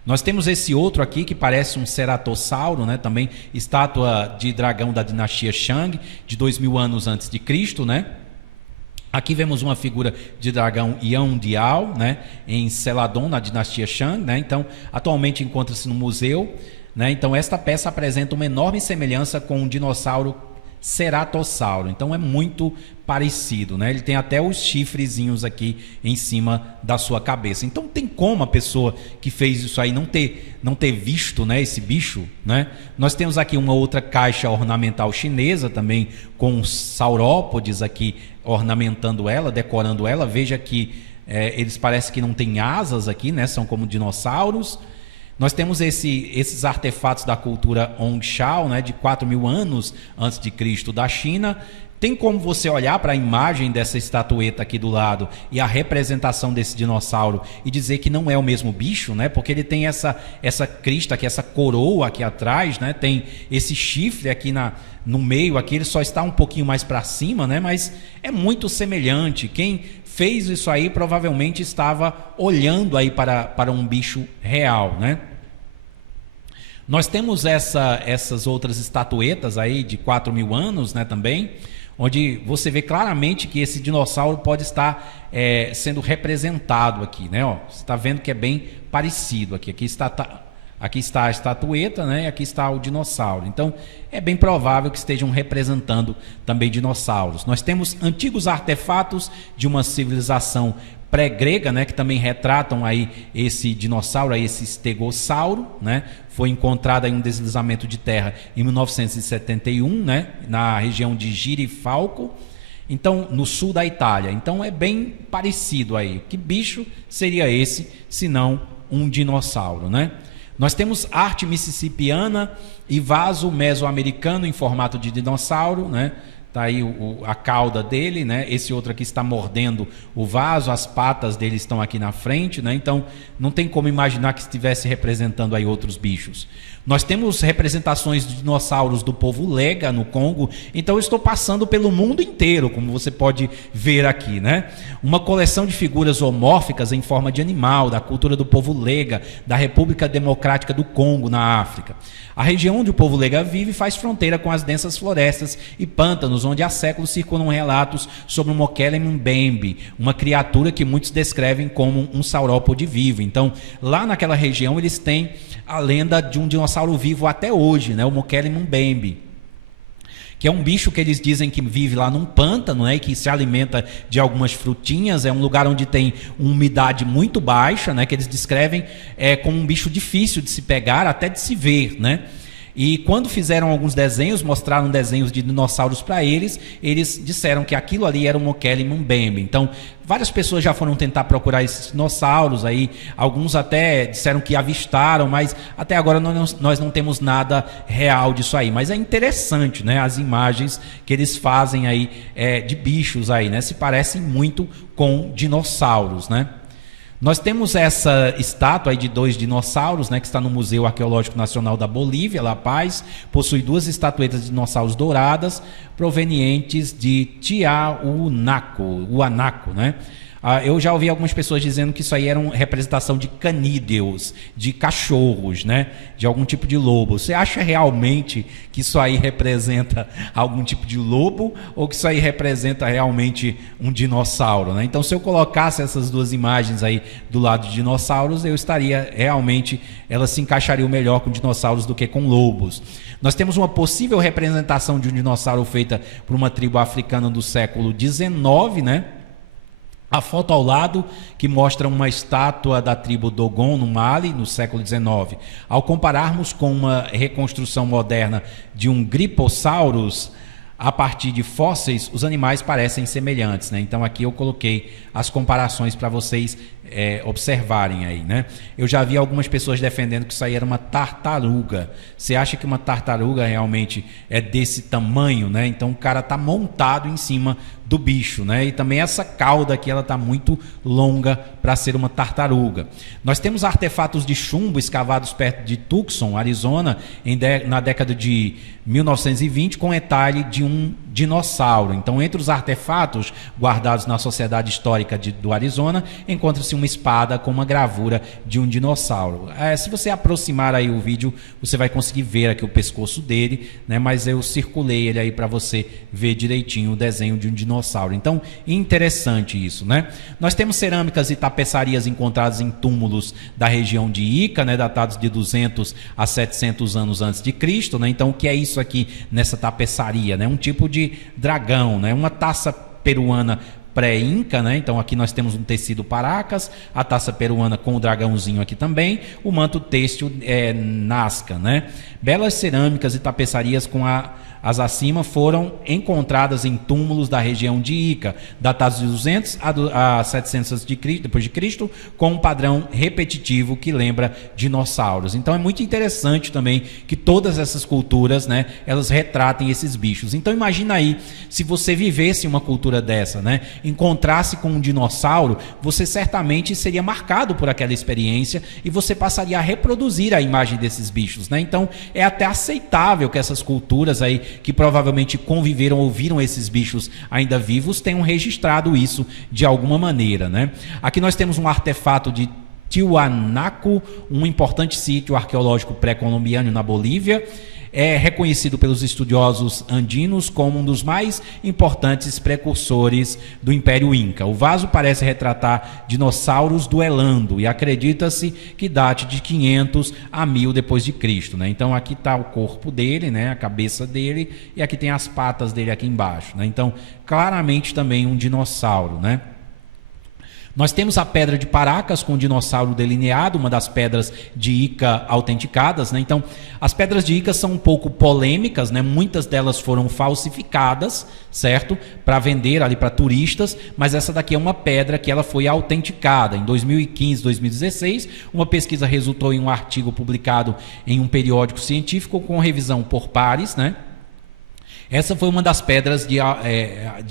Nós temos esse outro aqui que parece um ceratossauro, né? Também estátua de dragão da dinastia Shang, de 2000 anos antes de Cristo, né? Aqui vemos uma figura de dragão Yangdiao, né? Em Celadon, na dinastia Shang, né? Então, atualmente encontra-se no museu, né? Então, esta peça apresenta uma enorme semelhança com um dinossauro ceratossauro. Então, é muito parecido, né? Ele tem até os chifrezinhos aqui em cima da sua cabeça. Então tem como a pessoa que fez isso aí não ter visto, né, esse bicho, né? Nós temos aqui uma outra caixa ornamental chinesa também com saurópodes aqui ornamentando ela, decorando ela. Veja que eles parecem que não têm asas aqui, né? São como dinossauros. Nós temos esses artefatos da cultura Hongshao, né, de 4.000 anos antes de Cristo da China. Tem como você olhar para a imagem dessa estatueta aqui do lado e a representação desse dinossauro e dizer que não é o mesmo bicho, né? Porque ele tem essa crista aqui, essa coroa aqui atrás, né? Tem esse chifre aqui no meio, aqui ele só está um pouquinho mais para cima, né? Mas é muito semelhante. Quem fez isso aí provavelmente estava olhando aí para um bicho real, né? Nós temos essas outras estatuetas aí de 4.000 anos, né, também, onde você vê claramente que esse dinossauro pode estar sendo representado aqui, né? Ó, você está vendo que é bem parecido aqui. Aqui está a estatueta, né? E aqui está o dinossauro. Então, é bem provável que estejam representando também dinossauros. Nós temos antigos artefatos de uma civilização pré-grega, né, que também retratam aí esse dinossauro, aí esse estegossauro, né? Foi encontrado aí um deslizamento de terra em 1971, né, na região de Girifalco, então no sul da Itália. Então é bem parecido aí. Que bicho seria esse, se não um dinossauro, né? Nós temos arte mississippiana e vaso mesoamericano em formato de dinossauro, né? Está aí a cauda dele, né? Esse outro aqui está mordendo o vaso, as patas dele estão aqui na frente, né? Então não tem como imaginar que estivesse representando aí outros bichos. Nós temos representações de dinossauros do povo Lega no Congo, então eu estou passando pelo mundo inteiro, como você pode ver aqui, né? Uma coleção de figuras zoomórficas em forma de animal, da cultura do povo Lega, da República Democrática do Congo, na África. A região onde o povo Lega vive faz fronteira com as densas florestas e pântanos, onde há séculos circulam relatos sobre o Mokele Mbembe, uma criatura que muitos descrevem como um saurópode vivo. Então, lá naquela região, eles têm a lenda de um dinossauro vivo até hoje, né? O Mokele Mbembe, que é um bicho que eles dizem que vive lá num pântano, né, e que se alimenta de algumas frutinhas. É um lugar onde tem uma umidade muito baixa, né, que eles descrevem como um bicho difícil de se pegar, até de se ver, né? E quando fizeram alguns desenhos, mostraram desenhos de dinossauros para eles disseram que aquilo ali era o Mokele Mbembe. Então, várias pessoas já foram tentar procurar esses dinossauros aí, alguns até disseram que avistaram, mas até agora nós não temos nada real disso aí. Mas é interessante, né, as imagens que eles fazem aí de bichos aí, né, se parecem muito com dinossauros, né? Nós temos essa estátua aí de 2 dinossauros, né, que está no Museu Arqueológico Nacional da Bolívia, La Paz. Possui 2 estatuetas de dinossauros douradas provenientes de Tiahuanaco, né? Eu já ouvi algumas pessoas dizendo que isso aí era uma representação de canídeos, de cachorros, né? De algum tipo de lobo. Você acha realmente que isso aí representa algum tipo de lobo ou que isso aí representa realmente um dinossauro, né? Então, se eu colocasse essas 2 imagens aí do lado de dinossauros, eu estaria realmente, elas se encaixariam melhor com dinossauros do que com lobos. Nós temos uma possível representação de um dinossauro feita por uma tribo africana do século XIX, né? A foto ao lado, que mostra uma estátua da tribo Dogon, no Mali, no século XIX. Ao compararmos com uma reconstrução moderna de um Griposaurus, a partir de fósseis, os animais parecem semelhantes, né? Então aqui eu coloquei as comparações para vocês observarem aí, né? Eu já vi algumas pessoas defendendo que isso aí era uma tartaruga. Você acha que uma tartaruga realmente é desse tamanho, né? Então o cara está montado em cima do bicho, né? E também essa cauda aqui, ela está muito longa para ser uma tartaruga. Nós temos artefatos de chumbo escavados perto de Tucson, Arizona, na década de 1920, com entalhe de um dinossauro. Então, entre os artefatos guardados na Sociedade Histórica do Arizona, encontra-se uma espada com uma gravura de um dinossauro. Se você aproximar aí o vídeo, você vai conseguir ver aqui o pescoço dele, né? Mas eu circulei ele aí para você ver direitinho o desenho de um dinossauro. Então, interessante isso, né? Nós temos cerâmicas e tapeçarias encontradas em túmulos da região de Ica, né? Datados de 200 a 700 anos antes de Cristo, né? Então, o que é isso aqui nessa tapeçaria, né? Um tipo de dragão, né? Uma taça peruana pré-inca, né? Então aqui nós temos um tecido Paracas, a taça peruana com o dragãozinho aqui também, o manto têxtil Nazca, né? Belas cerâmicas e tapeçarias com as acima foram encontradas em túmulos da região de Ica, datados de 200 a 700 depois de Cristo, com um padrão repetitivo que lembra dinossauros. Então é muito interessante também que todas essas culturas, né, elas retratem esses bichos. Então imagina aí, se você vivesse uma cultura dessa, né, encontrasse com um dinossauro, você certamente seria marcado por aquela experiência e você passaria a reproduzir a imagem desses bichos, né? Então é até aceitável que essas culturas aí que provavelmente conviveram ou viram esses bichos ainda vivos, tenham registrado isso de alguma maneira, né? Aqui nós temos um artefato de Tiwanaku, um importante sítio arqueológico pré-colombiano na Bolívia. É reconhecido pelos estudiosos andinos como um dos mais importantes precursores do Império Inca. O vaso parece retratar dinossauros duelando e acredita-se que date de 500 a 1000 depois de Cristo, né? Então aqui está o corpo dele, né? A cabeça dele, e aqui tem as patas dele aqui embaixo, né? Então claramente também um dinossauro, né? Nós temos a pedra de Paracas com o dinossauro delineado, uma das pedras de Ica autenticadas, né? Então, as pedras de Ica são um pouco polêmicas, né? Muitas delas foram falsificadas, certo? Para vender ali para turistas, mas essa daqui é uma pedra que ela foi autenticada. Em 2015, 2016, uma pesquisa resultou em um artigo publicado em um periódico científico com revisão por pares, né? Essa foi uma das pedras de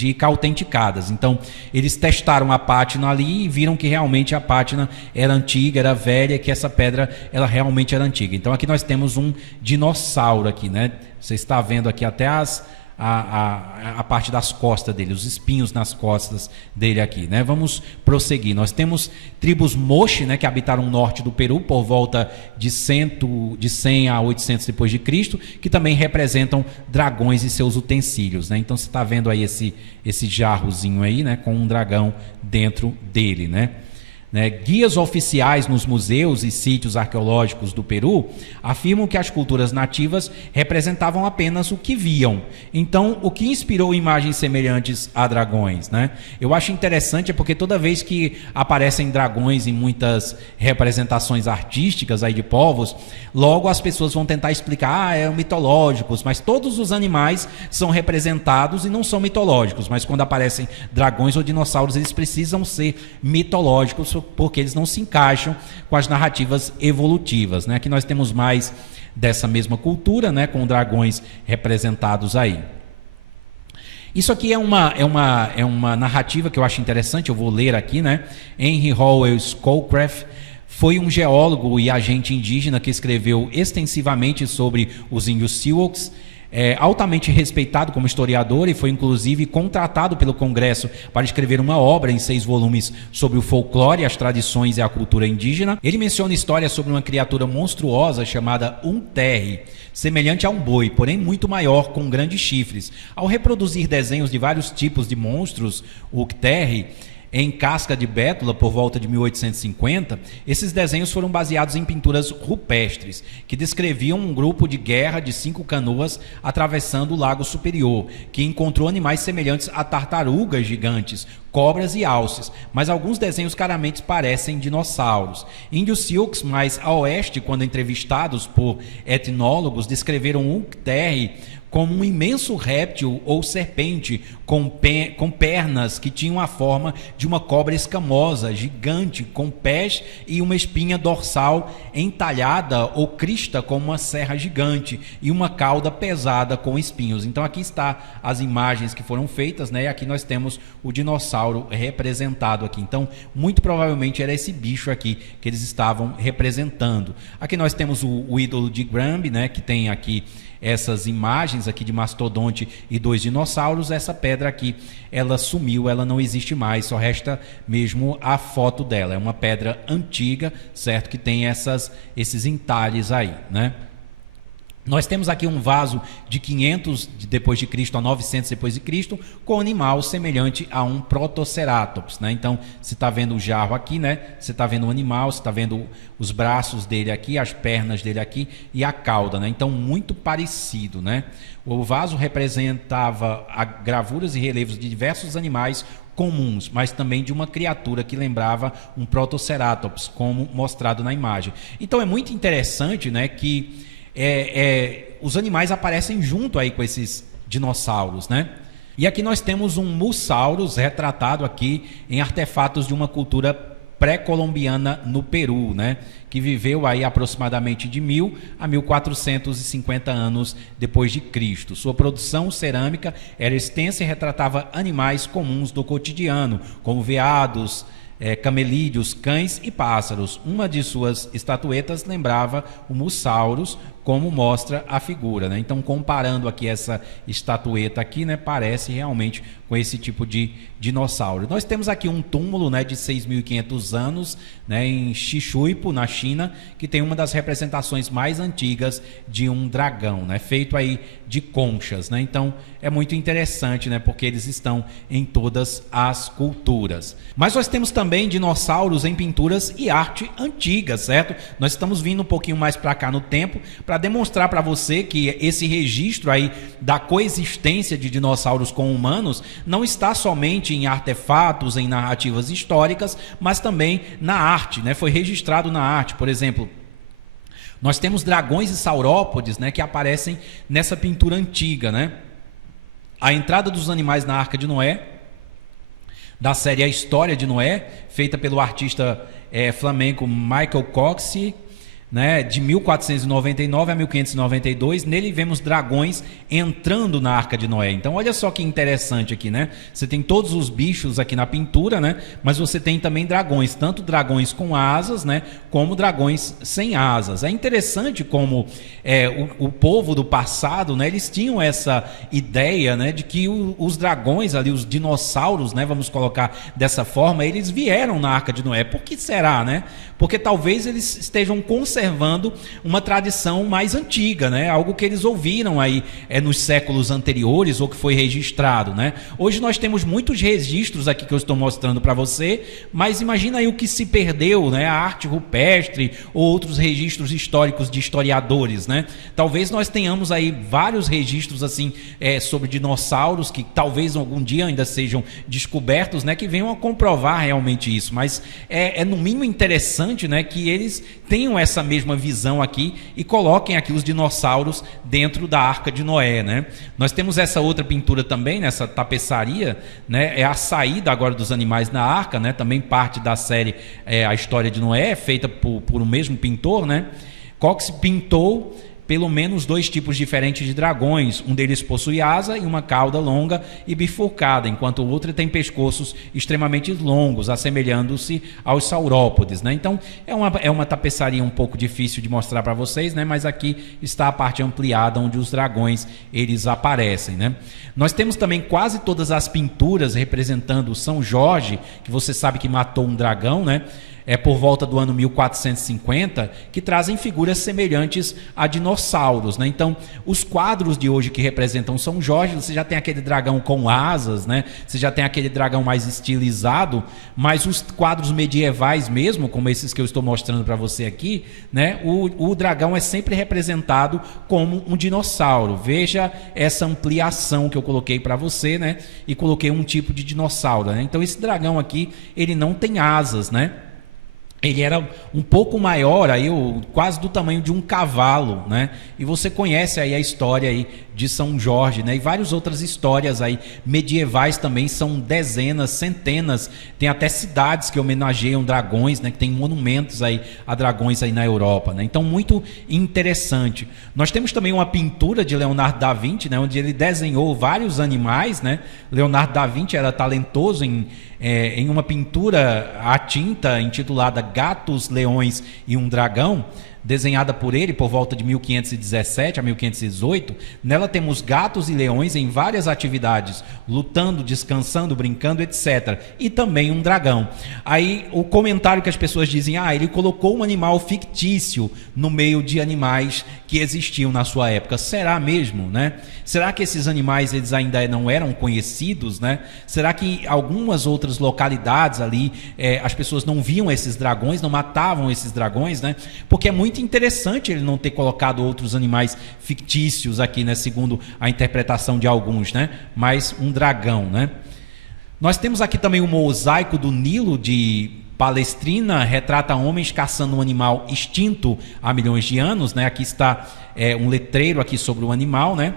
Ica autenticadas. Então, eles testaram a pátina ali e viram que realmente a pátina era antiga, era velha, que essa pedra ela realmente era antiga. Então, aqui nós temos um dinossauro aqui, né? Você está vendo aqui até a parte das costas dele, os espinhos nas costas dele aqui, né? Vamos prosseguir. Nós temos tribos Moche, né, que habitaram o norte do Peru por volta de 100 a 800 depois de Cristo, que também representam dragões e seus utensílios, né? Então você está vendo aí esse jarrozinho aí, né, com um dragão dentro dele, né? Guias oficiais nos museus e sítios arqueológicos do Peru afirmam que as culturas nativas representavam apenas o que viam. Então, o que inspirou imagens semelhantes a dragões, né? Eu acho interessante porque toda vez que aparecem dragões em muitas representações artísticas aí de povos, logo as pessoas vão tentar explicar, eram mitológicos, mas todos os animais são representados e não são mitológicos, mas quando aparecem dragões ou dinossauros, eles precisam ser mitológicos, porque eles não se encaixam com as narrativas evolutivas, né? Aqui nós temos mais dessa mesma cultura, né, com dragões representados aí. Isso aqui é uma narrativa que eu acho interessante, eu vou ler aqui, né? Henry Howell Schoolcraft foi um geólogo e agente indígena que escreveu extensivamente sobre os índios Sioux, altamente respeitado como historiador e foi inclusive contratado pelo Congresso para escrever uma obra em 6 volumes sobre o folclore, as tradições e a cultura indígena. Ele menciona histórias sobre uma criatura monstruosa chamada Unterre, semelhante a um boi, porém muito maior, com grandes chifres. Ao reproduzir desenhos de vários tipos de monstros, o Unterre, em casca de bétula, por volta de 1850, esses desenhos foram baseados em pinturas rupestres, que descreviam um grupo de guerra de 5 canoas atravessando o Lago Superior, que encontrou animais semelhantes a tartarugas gigantes, cobras e alces, mas alguns desenhos claramente parecem dinossauros. Índios Sioux, mais a oeste, quando entrevistados por etnólogos, descreveram Unterre como um imenso réptil ou serpente com pernas que tinham a forma de uma cobra escamosa, gigante, com pés e uma espinha dorsal entalhada ou crista como uma serra gigante e uma cauda pesada com espinhos. Então aqui está as imagens que foram feitas, né? E aqui nós temos o dinossauro representado aqui. Então, muito provavelmente era esse bicho aqui que eles estavam representando. Aqui nós temos o ídolo de Gramby, né? Que tem aqui essas imagens aqui de mastodonte e 2 dinossauros. Essa pedra aqui, ela sumiu, ela não existe mais, só resta mesmo a foto dela. É uma pedra antiga, certo? Que tem esses entalhes aí, né? Nós temos aqui um vaso de 500 depois de Cristo a 900 depois de Cristo, com animal semelhante a um Protoceratops, né? Então, você está vendo o jarro aqui, né? Você está vendo o animal, você está vendo os braços dele aqui, as pernas dele aqui e a cauda, né? Então, muito parecido, né? O vaso representava gravuras e relevos de diversos animais comuns, mas também de uma criatura que lembrava um Protoceratops, como mostrado na imagem. Então, é muito interessante, né, que os animais aparecem junto aí com esses dinossauros, né? E aqui nós temos um Mussaurus retratado aqui em artefatos de uma cultura pré-colombiana no Peru, né? Que viveu aí aproximadamente de 1000 a 1450 anos depois de Cristo. Sua produção cerâmica era extensa e retratava animais comuns do cotidiano, como veados, camelídeos, cães e pássaros. Uma de suas estatuetas lembrava o Mussaurus, como mostra a figura, né? Então, comparando aqui essa estatueta aqui, né, parece realmente com esse tipo de dinossauro. Nós temos aqui um túmulo, né, de 6.500 anos, né, em Xixuipo, na China, que tem uma das representações mais antigas de um dragão, né, feito aí de conchas, né? Então, é muito interessante, né, porque eles estão em todas as culturas. Mas nós temos também dinossauros em pinturas e arte antigas, certo? Nós estamos vindo um pouquinho mais para cá no tempo, para demonstrar para você que esse registro aí da coexistência de dinossauros com humanos não está somente em artefatos, em narrativas históricas, mas também na arte, né? Foi registrado na arte. Por exemplo, nós temos dragões e saurópodes, né, que aparecem nessa pintura antiga, né? A entrada dos animais na Arca de Noé, da série A História de Noé, feita pelo artista flamenco Michael Coxey, né, de 1499 a 1592, nele vemos dragões entrando na Arca de Noé. Então, olha só que interessante aqui, né? Você tem todos os bichos aqui na pintura, né? Mas você tem também dragões, tanto dragões com asas, né, como dragões sem asas. É interessante como o povo do passado, né, eles tinham essa ideia, né, de que os dragões ali, os dinossauros, né, vamos colocar dessa forma, eles vieram na Arca de Noé. Por que será, né? Porque talvez eles estejam conservando uma tradição mais antiga, né? Algo que eles ouviram aí nos séculos anteriores ou que foi registrado, né? Hoje nós temos muitos registros aqui que eu estou mostrando para você, mas imagina aí o que se perdeu, né? A arte rupestre ou outros registros históricos de historiadores, né? Talvez nós tenhamos aí vários registros assim sobre dinossauros que talvez algum dia ainda sejam descobertos, né? Que venham a comprovar realmente isso, mas é no mínimo interessante, né, que eles tenham essa mesma visão aqui e coloquem aqui os dinossauros dentro da Arca de Noé, né? Nós temos essa outra pintura também, nessa tapeçaria, né? É a saída agora dos animais na arca, né? Também parte da série A História de Noé, feita por um mesmo pintor, né? Cox pintou pelo menos 2 tipos diferentes de dragões. Um deles possui asa e uma cauda longa e bifurcada, enquanto o outro tem pescoços extremamente longos, assemelhando-se aos saurópodes, né? Então, é uma tapeçaria um pouco difícil de mostrar para vocês, né? Mas aqui está a parte ampliada onde os dragões eles aparecem, né? Nós temos também quase todas as pinturas representando São Jorge, que você sabe que matou um dragão, né? Por volta do ano 1450, que trazem figuras semelhantes a dinossauros, né? Então, os quadros de hoje que representam São Jorge, você já tem aquele dragão com asas, né? Você já tem aquele dragão mais estilizado, mas os quadros medievais mesmo, como esses que eu estou mostrando para você aqui, né? O dragão é sempre representado como um dinossauro. Veja essa ampliação que eu coloquei para você, né? E coloquei um tipo de dinossauro, né? Então, esse dragão aqui, ele não tem asas, né? ele era um pouco maior, aí, quase do tamanho de um cavalo, né? E você conhece aí a história aí de São Jorge, né? E várias outras histórias aí medievais também, são dezenas, centenas, tem até cidades que homenageiam dragões, né? Que tem monumentos aí a dragões aí na Europa, né? Então, muito interessante. Nós temos também uma pintura de Leonardo da Vinci, né? Onde ele desenhou vários animais, né? Leonardo da Vinci era talentoso em uma pintura à tinta intitulada Gatos, Leões e um Dragão, desenhada por ele por volta de 1517 a 1518. Nela temos gatos e leões em várias atividades, lutando, descansando, brincando, etc. E também um dragão. Aí o comentário que as pessoas dizem, ele colocou um animal fictício no meio de animais que existiam na sua época. Será mesmo, né? Será que esses animais eles ainda não eram conhecidos, né? Será que em algumas outras localidades ali as pessoas não viam esses dragões, não matavam esses dragões, né? Porque é muito interessante ele não ter colocado outros animais fictícios aqui, né? Segundo a interpretação de alguns, né? Mas um dragão, né? Nós temos aqui também o mosaico do Nilo de Palestrina, retrata homens caçando um animal extinto há milhões de anos, né? Aqui está um letreiro aqui sobre o animal, né?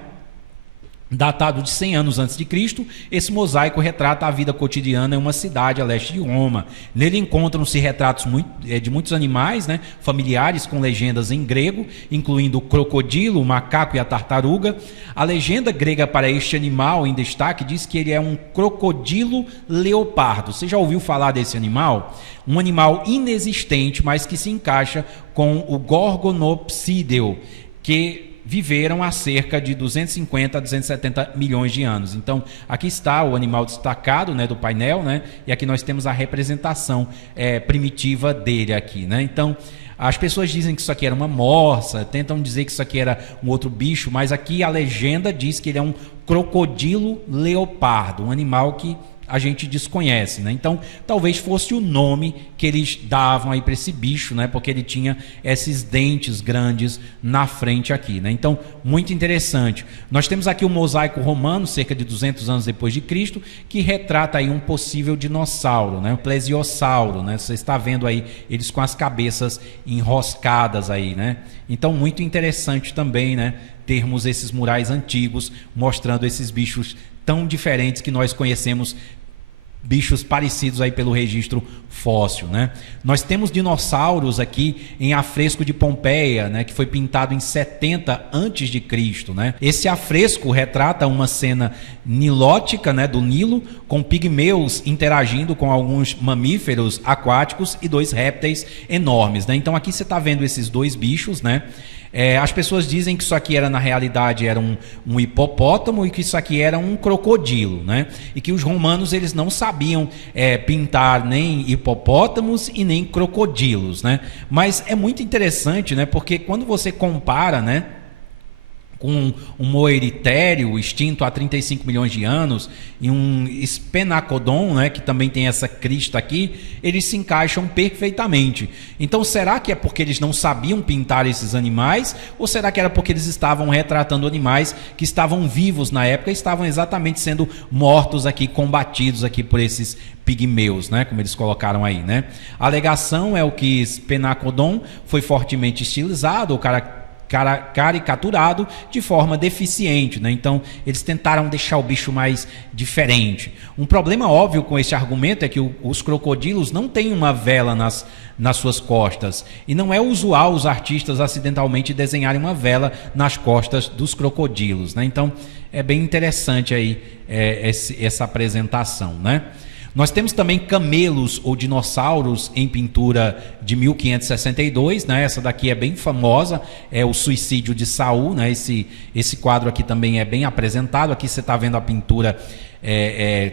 Datado de 100 anos antes de Cristo. Esse mosaico retrata a vida cotidiana em uma cidade a leste de Roma. Nele encontram-se retratos de muitos animais, né, familiares com legendas em grego, incluindo o crocodilo, o macaco e a tartaruga. A legenda grega para este animal em destaque diz que ele é um crocodilo leopardo. Você já ouviu falar desse animal? Um animal inexistente, mas que se encaixa com o Gorgonopsideo, que viveram há cerca de 250 a 270 milhões de anos. Então, aqui está o animal destacado, né, do painel, né, e aqui nós temos a representação primitiva dele aqui, né? Então, as pessoas dizem que isso aqui era uma morsa, tentam dizer que isso aqui era um outro bicho, mas aqui a legenda diz que ele é um crocodilo leopardo, um animal que a gente desconhece, né? Então, talvez fosse o nome que eles davam aí para esse bicho, né? Porque ele tinha esses dentes grandes na frente aqui, né? Então, muito interessante. Nós temos aqui o mosaico romano, cerca de 200 anos depois de Cristo, que retrata aí um possível dinossauro, né? O plesiosauro, né? Você está vendo aí eles com as cabeças enroscadas aí, né? Então, muito interessante também, né? Termos esses murais antigos mostrando esses bichos tão diferentes que nós conhecemos, bichos parecidos aí pelo registro fóssil, né? Nós temos dinossauros aqui em afresco de Pompeia, né, que foi pintado em 70 antes de Cristo, né? Esse afresco retrata uma cena nilótica, né, do Nilo, com pigmeus interagindo com alguns mamíferos aquáticos e dois répteis enormes, né? Então aqui você está vendo esses dois bichos, né? As pessoas dizem que isso aqui era, na realidade, era um hipopótamo e que isso aqui era um crocodilo, né? E que os romanos eles não sabiam pintar nem hipopótamos e nem crocodilos, né? Mas é muito interessante, né? Porque quando você compara, né, com um moeritério extinto há 35 milhões de anos e um Sphenacodon, né, que também tem essa crista aqui, eles se encaixam perfeitamente. Então, será que é porque eles não sabiam pintar esses animais, ou será que era porque eles estavam retratando animais que estavam vivos na época e estavam exatamente sendo mortos aqui, combatidos aqui por esses pigmeus, né, como eles colocaram aí, né? A alegação é o que Sphenacodon foi fortemente estilizado, ou caricaturado de forma deficiente, né? Então eles tentaram deixar o bicho mais diferente. Um problema óbvio com esse argumento é que os crocodilos não têm uma vela nas suas costas, e não é usual os artistas acidentalmente desenharem uma vela nas costas dos crocodilos, né? Então é bem interessante aí essa apresentação, né? Nós temos também camelos ou dinossauros em pintura de 1562, né? Essa daqui é bem famosa, é o Suicídio de Saul, né? Esse quadro aqui também é bem apresentado. Aqui você está vendo a pintura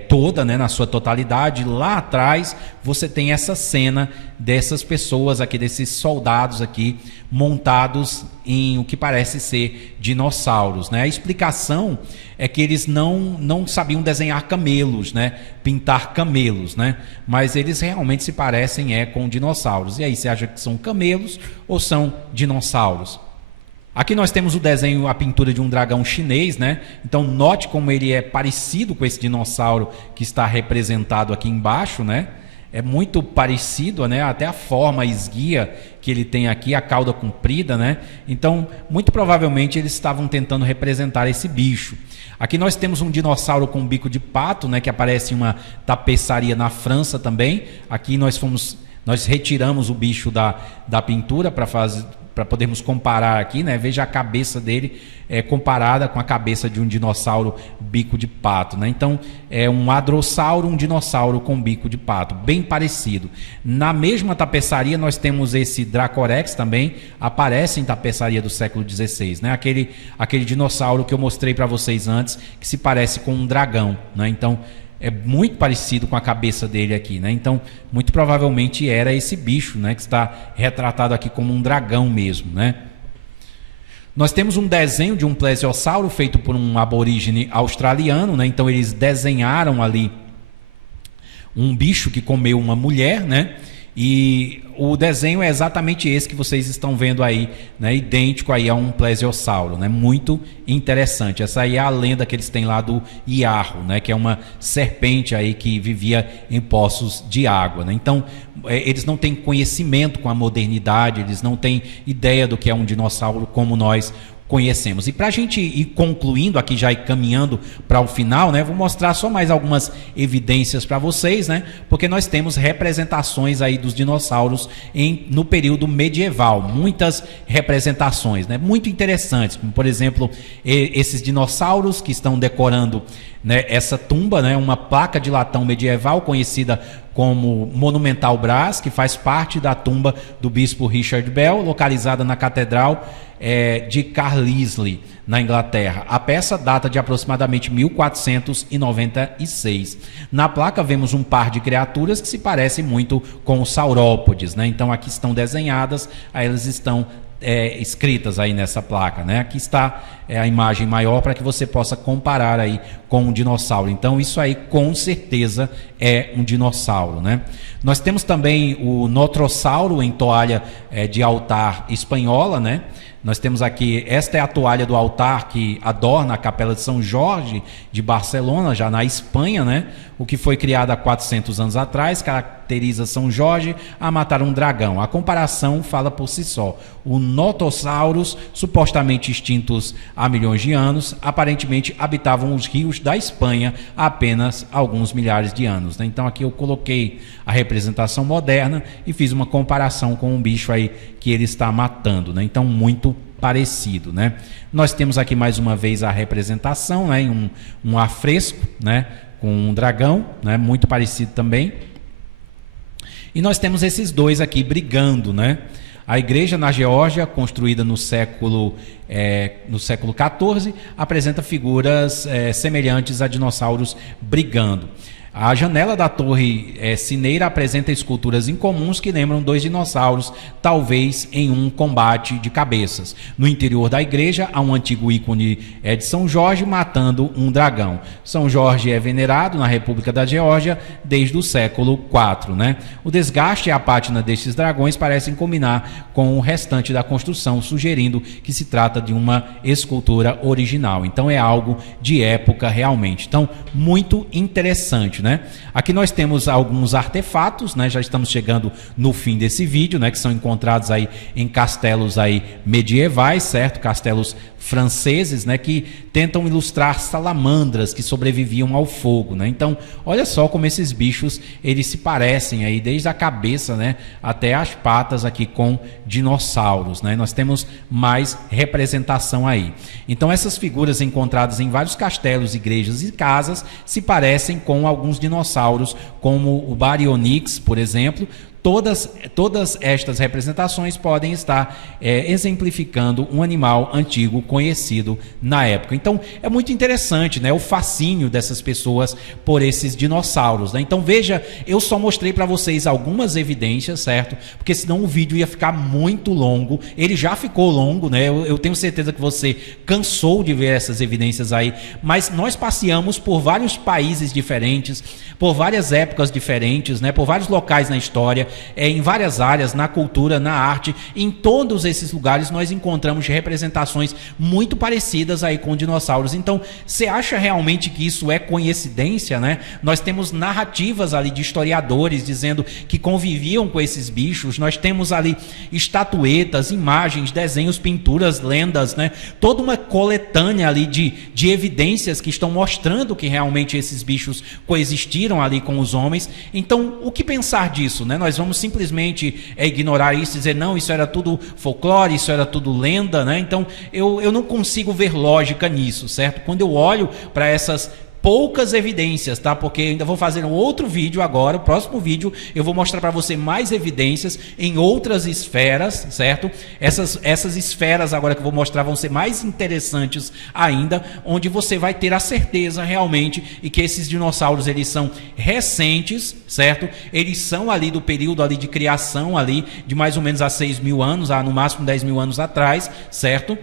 toda, né, na sua totalidade. Lá atrás você tem essa cena dessas pessoas aqui, desses soldados aqui montados em o que parece ser dinossauros, né? A explicação é que eles não sabiam desenhar camelos, né? Pintar camelos, né? Mas eles realmente se parecem com dinossauros. E aí, você acha que são camelos ou são dinossauros? Aqui nós temos o desenho, a pintura de um dragão chinês, né? Então note como ele é parecido com esse dinossauro que está representado aqui embaixo, né? é muito parecido, né? Até a forma esguia que ele tem aqui, a cauda comprida, né? Então, muito provavelmente eles estavam tentando representar esse bicho. Aqui nós temos um dinossauro com bico de pato, né? Que aparece em uma tapeçaria na França também. Aqui nós retiramos o bicho da pintura para podermos comparar aqui, né? Veja a cabeça dele comparada com a cabeça de um dinossauro bico de pato, né? Então é um hadrossauro, um dinossauro com bico de pato, bem parecido. Na mesma tapeçaria nós temos esse Dracorex também, aparece em tapeçaria do século XVI, né? Aquele dinossauro que eu mostrei para vocês antes, que se parece com um dragão, né? Então é muito parecido com a cabeça dele aqui, né? Então, muito provavelmente era esse bicho, né? Que está retratado aqui como um dragão mesmo, né? Nós temos um desenho de um plesiosauro feito por um aborígene australiano, né? Então, eles desenharam ali um bicho que comeu uma mulher, né? E o desenho é exatamente esse que vocês estão vendo aí, né? Idêntico aí a um plesiosauro, né? Muito interessante. Essa aí é a lenda que eles têm lá do Iarro, né? Que é uma serpente aí que vivia em poços de água, né? Então, eles não têm conhecimento com a modernidade, eles não têm ideia do que é um dinossauro como nós conhecemos. E para a gente ir concluindo aqui, já ir caminhando para o final, né? Vou mostrar só mais algumas evidências para vocês, né? Porque nós temos representações aí dos dinossauros no período medieval, muitas representações, né? Muito interessantes, como por exemplo, esses dinossauros que estão decorando, né, essa tumba, né? Uma placa de latão medieval conhecida como Monumental Brass, que faz parte da tumba do bispo Richard Bell, localizada na Catedral de Carlisle, na Inglaterra. A peça data de aproximadamente 1496. Na placa vemos um par de criaturas que se parecem muito com os saurópodes, né? Então aqui estão desenhadas, aí elas estão escritas aí nessa placa, né? Aqui está a imagem maior para que você possa comparar aí com um dinossauro. Então isso aí com certeza é um dinossauro, né? Nós temos também o notrossauro em toalha de altar espanhola, né? Nós temos aqui, esta é a toalha do altar que adorna a Capela de São Jorge de Barcelona, já na Espanha, né? O que foi criado há 400 anos atrás, caracteriza São Jorge a matar um dragão. A comparação fala por si só. O Notossauros, supostamente extintos há milhões de anos, aparentemente habitavam os rios da Espanha há apenas alguns milhares de anos, né? Então aqui eu coloquei a representação moderna e fiz uma comparação com um bicho aí que ele está matando, né? Então muito parecido, né? Nós temos aqui mais uma vez a representação, né? Um afresco, né? Com um dragão, né? Muito parecido também. E nós temos esses dois aqui brigando, né? A igreja na Geórgia, construída no século XIV, apresenta figuras semelhantes a dinossauros brigando. A janela da torre cineira apresenta esculturas incomuns que lembram dois dinossauros, talvez em um combate de cabeças. No interior da igreja há um antigo ícone de São Jorge matando um dragão. São Jorge é venerado na República da Geórgia desde o século IV, né? O desgaste e a pátina destes dragões parecem combinar com o restante da construção, sugerindo que se trata de uma escultura original. Então é algo de época realmente. Então, muito interessante, né? Aqui nós temos alguns artefatos, né? Já estamos chegando no fim desse vídeo, né? Que são encontrados aí em castelos aí medievais, certo? Castelos franceses, né? Que tentam ilustrar salamandras que sobreviviam ao fogo, né? Então, olha só como esses bichos eles se parecem aí, desde a cabeça, né? Até as patas aqui com dinossauros, né? Nós temos mais representação aí. Então, essas figuras encontradas em vários castelos, igrejas e casas se parecem com alguns dinossauros, como o Baryonyx, por exemplo. Todas estas representações podem estar exemplificando um animal antigo conhecido na época. Então, é muito interessante, né, o fascínio dessas pessoas por esses dinossauros, né? Então, veja, eu só mostrei para vocês algumas evidências, certo? Porque senão o vídeo ia ficar muito longo. Ele já ficou longo, né? Eu tenho certeza que você cansou de ver essas evidências aí, mas nós passeamos por vários países diferentes, por várias épocas diferentes, né? Por vários locais na história. em várias áreas, na cultura, na arte, em todos esses lugares nós encontramos representações muito parecidas aí com dinossauros. Então, você acha realmente que isso é coincidência, né? Nós temos narrativas ali de historiadores dizendo que conviviam com esses bichos, nós temos ali estatuetas, imagens, desenhos, pinturas, lendas, né? Toda uma coletânea ali de evidências que estão mostrando que realmente esses bichos coexistiram ali com os homens. Então, o que pensar disso, né? Nós vamos simplesmente ignorar isso e dizer, não, isso era tudo folclore, isso era tudo lenda, né? Então, eu não consigo ver lógica nisso, certo? Quando eu olho para essas poucas evidências, tá? Porque ainda vou fazer um outro vídeo agora, o próximo vídeo eu vou mostrar para você mais evidências em outras esferas, certo? Essas esferas agora que eu vou mostrar vão ser mais interessantes ainda, onde você vai ter a certeza realmente e que esses dinossauros eles são recentes, certo? Eles são ali do período ali de criação ali de mais ou menos há 6.000 anos, no máximo 10.000 anos atrás, certo?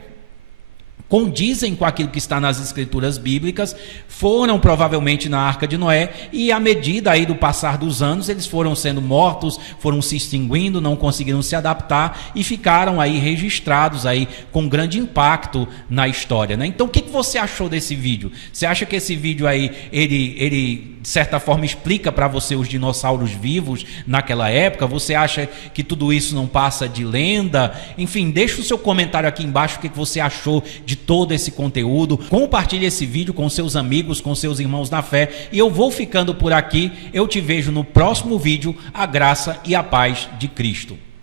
Condizem com aquilo que está nas escrituras bíblicas, foram provavelmente na Arca de Noé, e à medida aí do passar dos anos, eles foram sendo mortos, foram se extinguindo, não conseguiram se adaptar e ficaram aí registrados aí com grande impacto na história, né? Então, o que você achou desse vídeo? Você acha que esse vídeo aí, ele de certa forma explica para você os dinossauros vivos naquela época? Você acha que tudo isso não passa de lenda? Enfim, deixa o seu comentário aqui embaixo, o que você achou de todo esse conteúdo. Compartilhe esse vídeo com seus amigos, com seus irmãos na fé, e eu vou ficando por aqui. Eu te vejo no próximo vídeo. A graça e a paz de Cristo.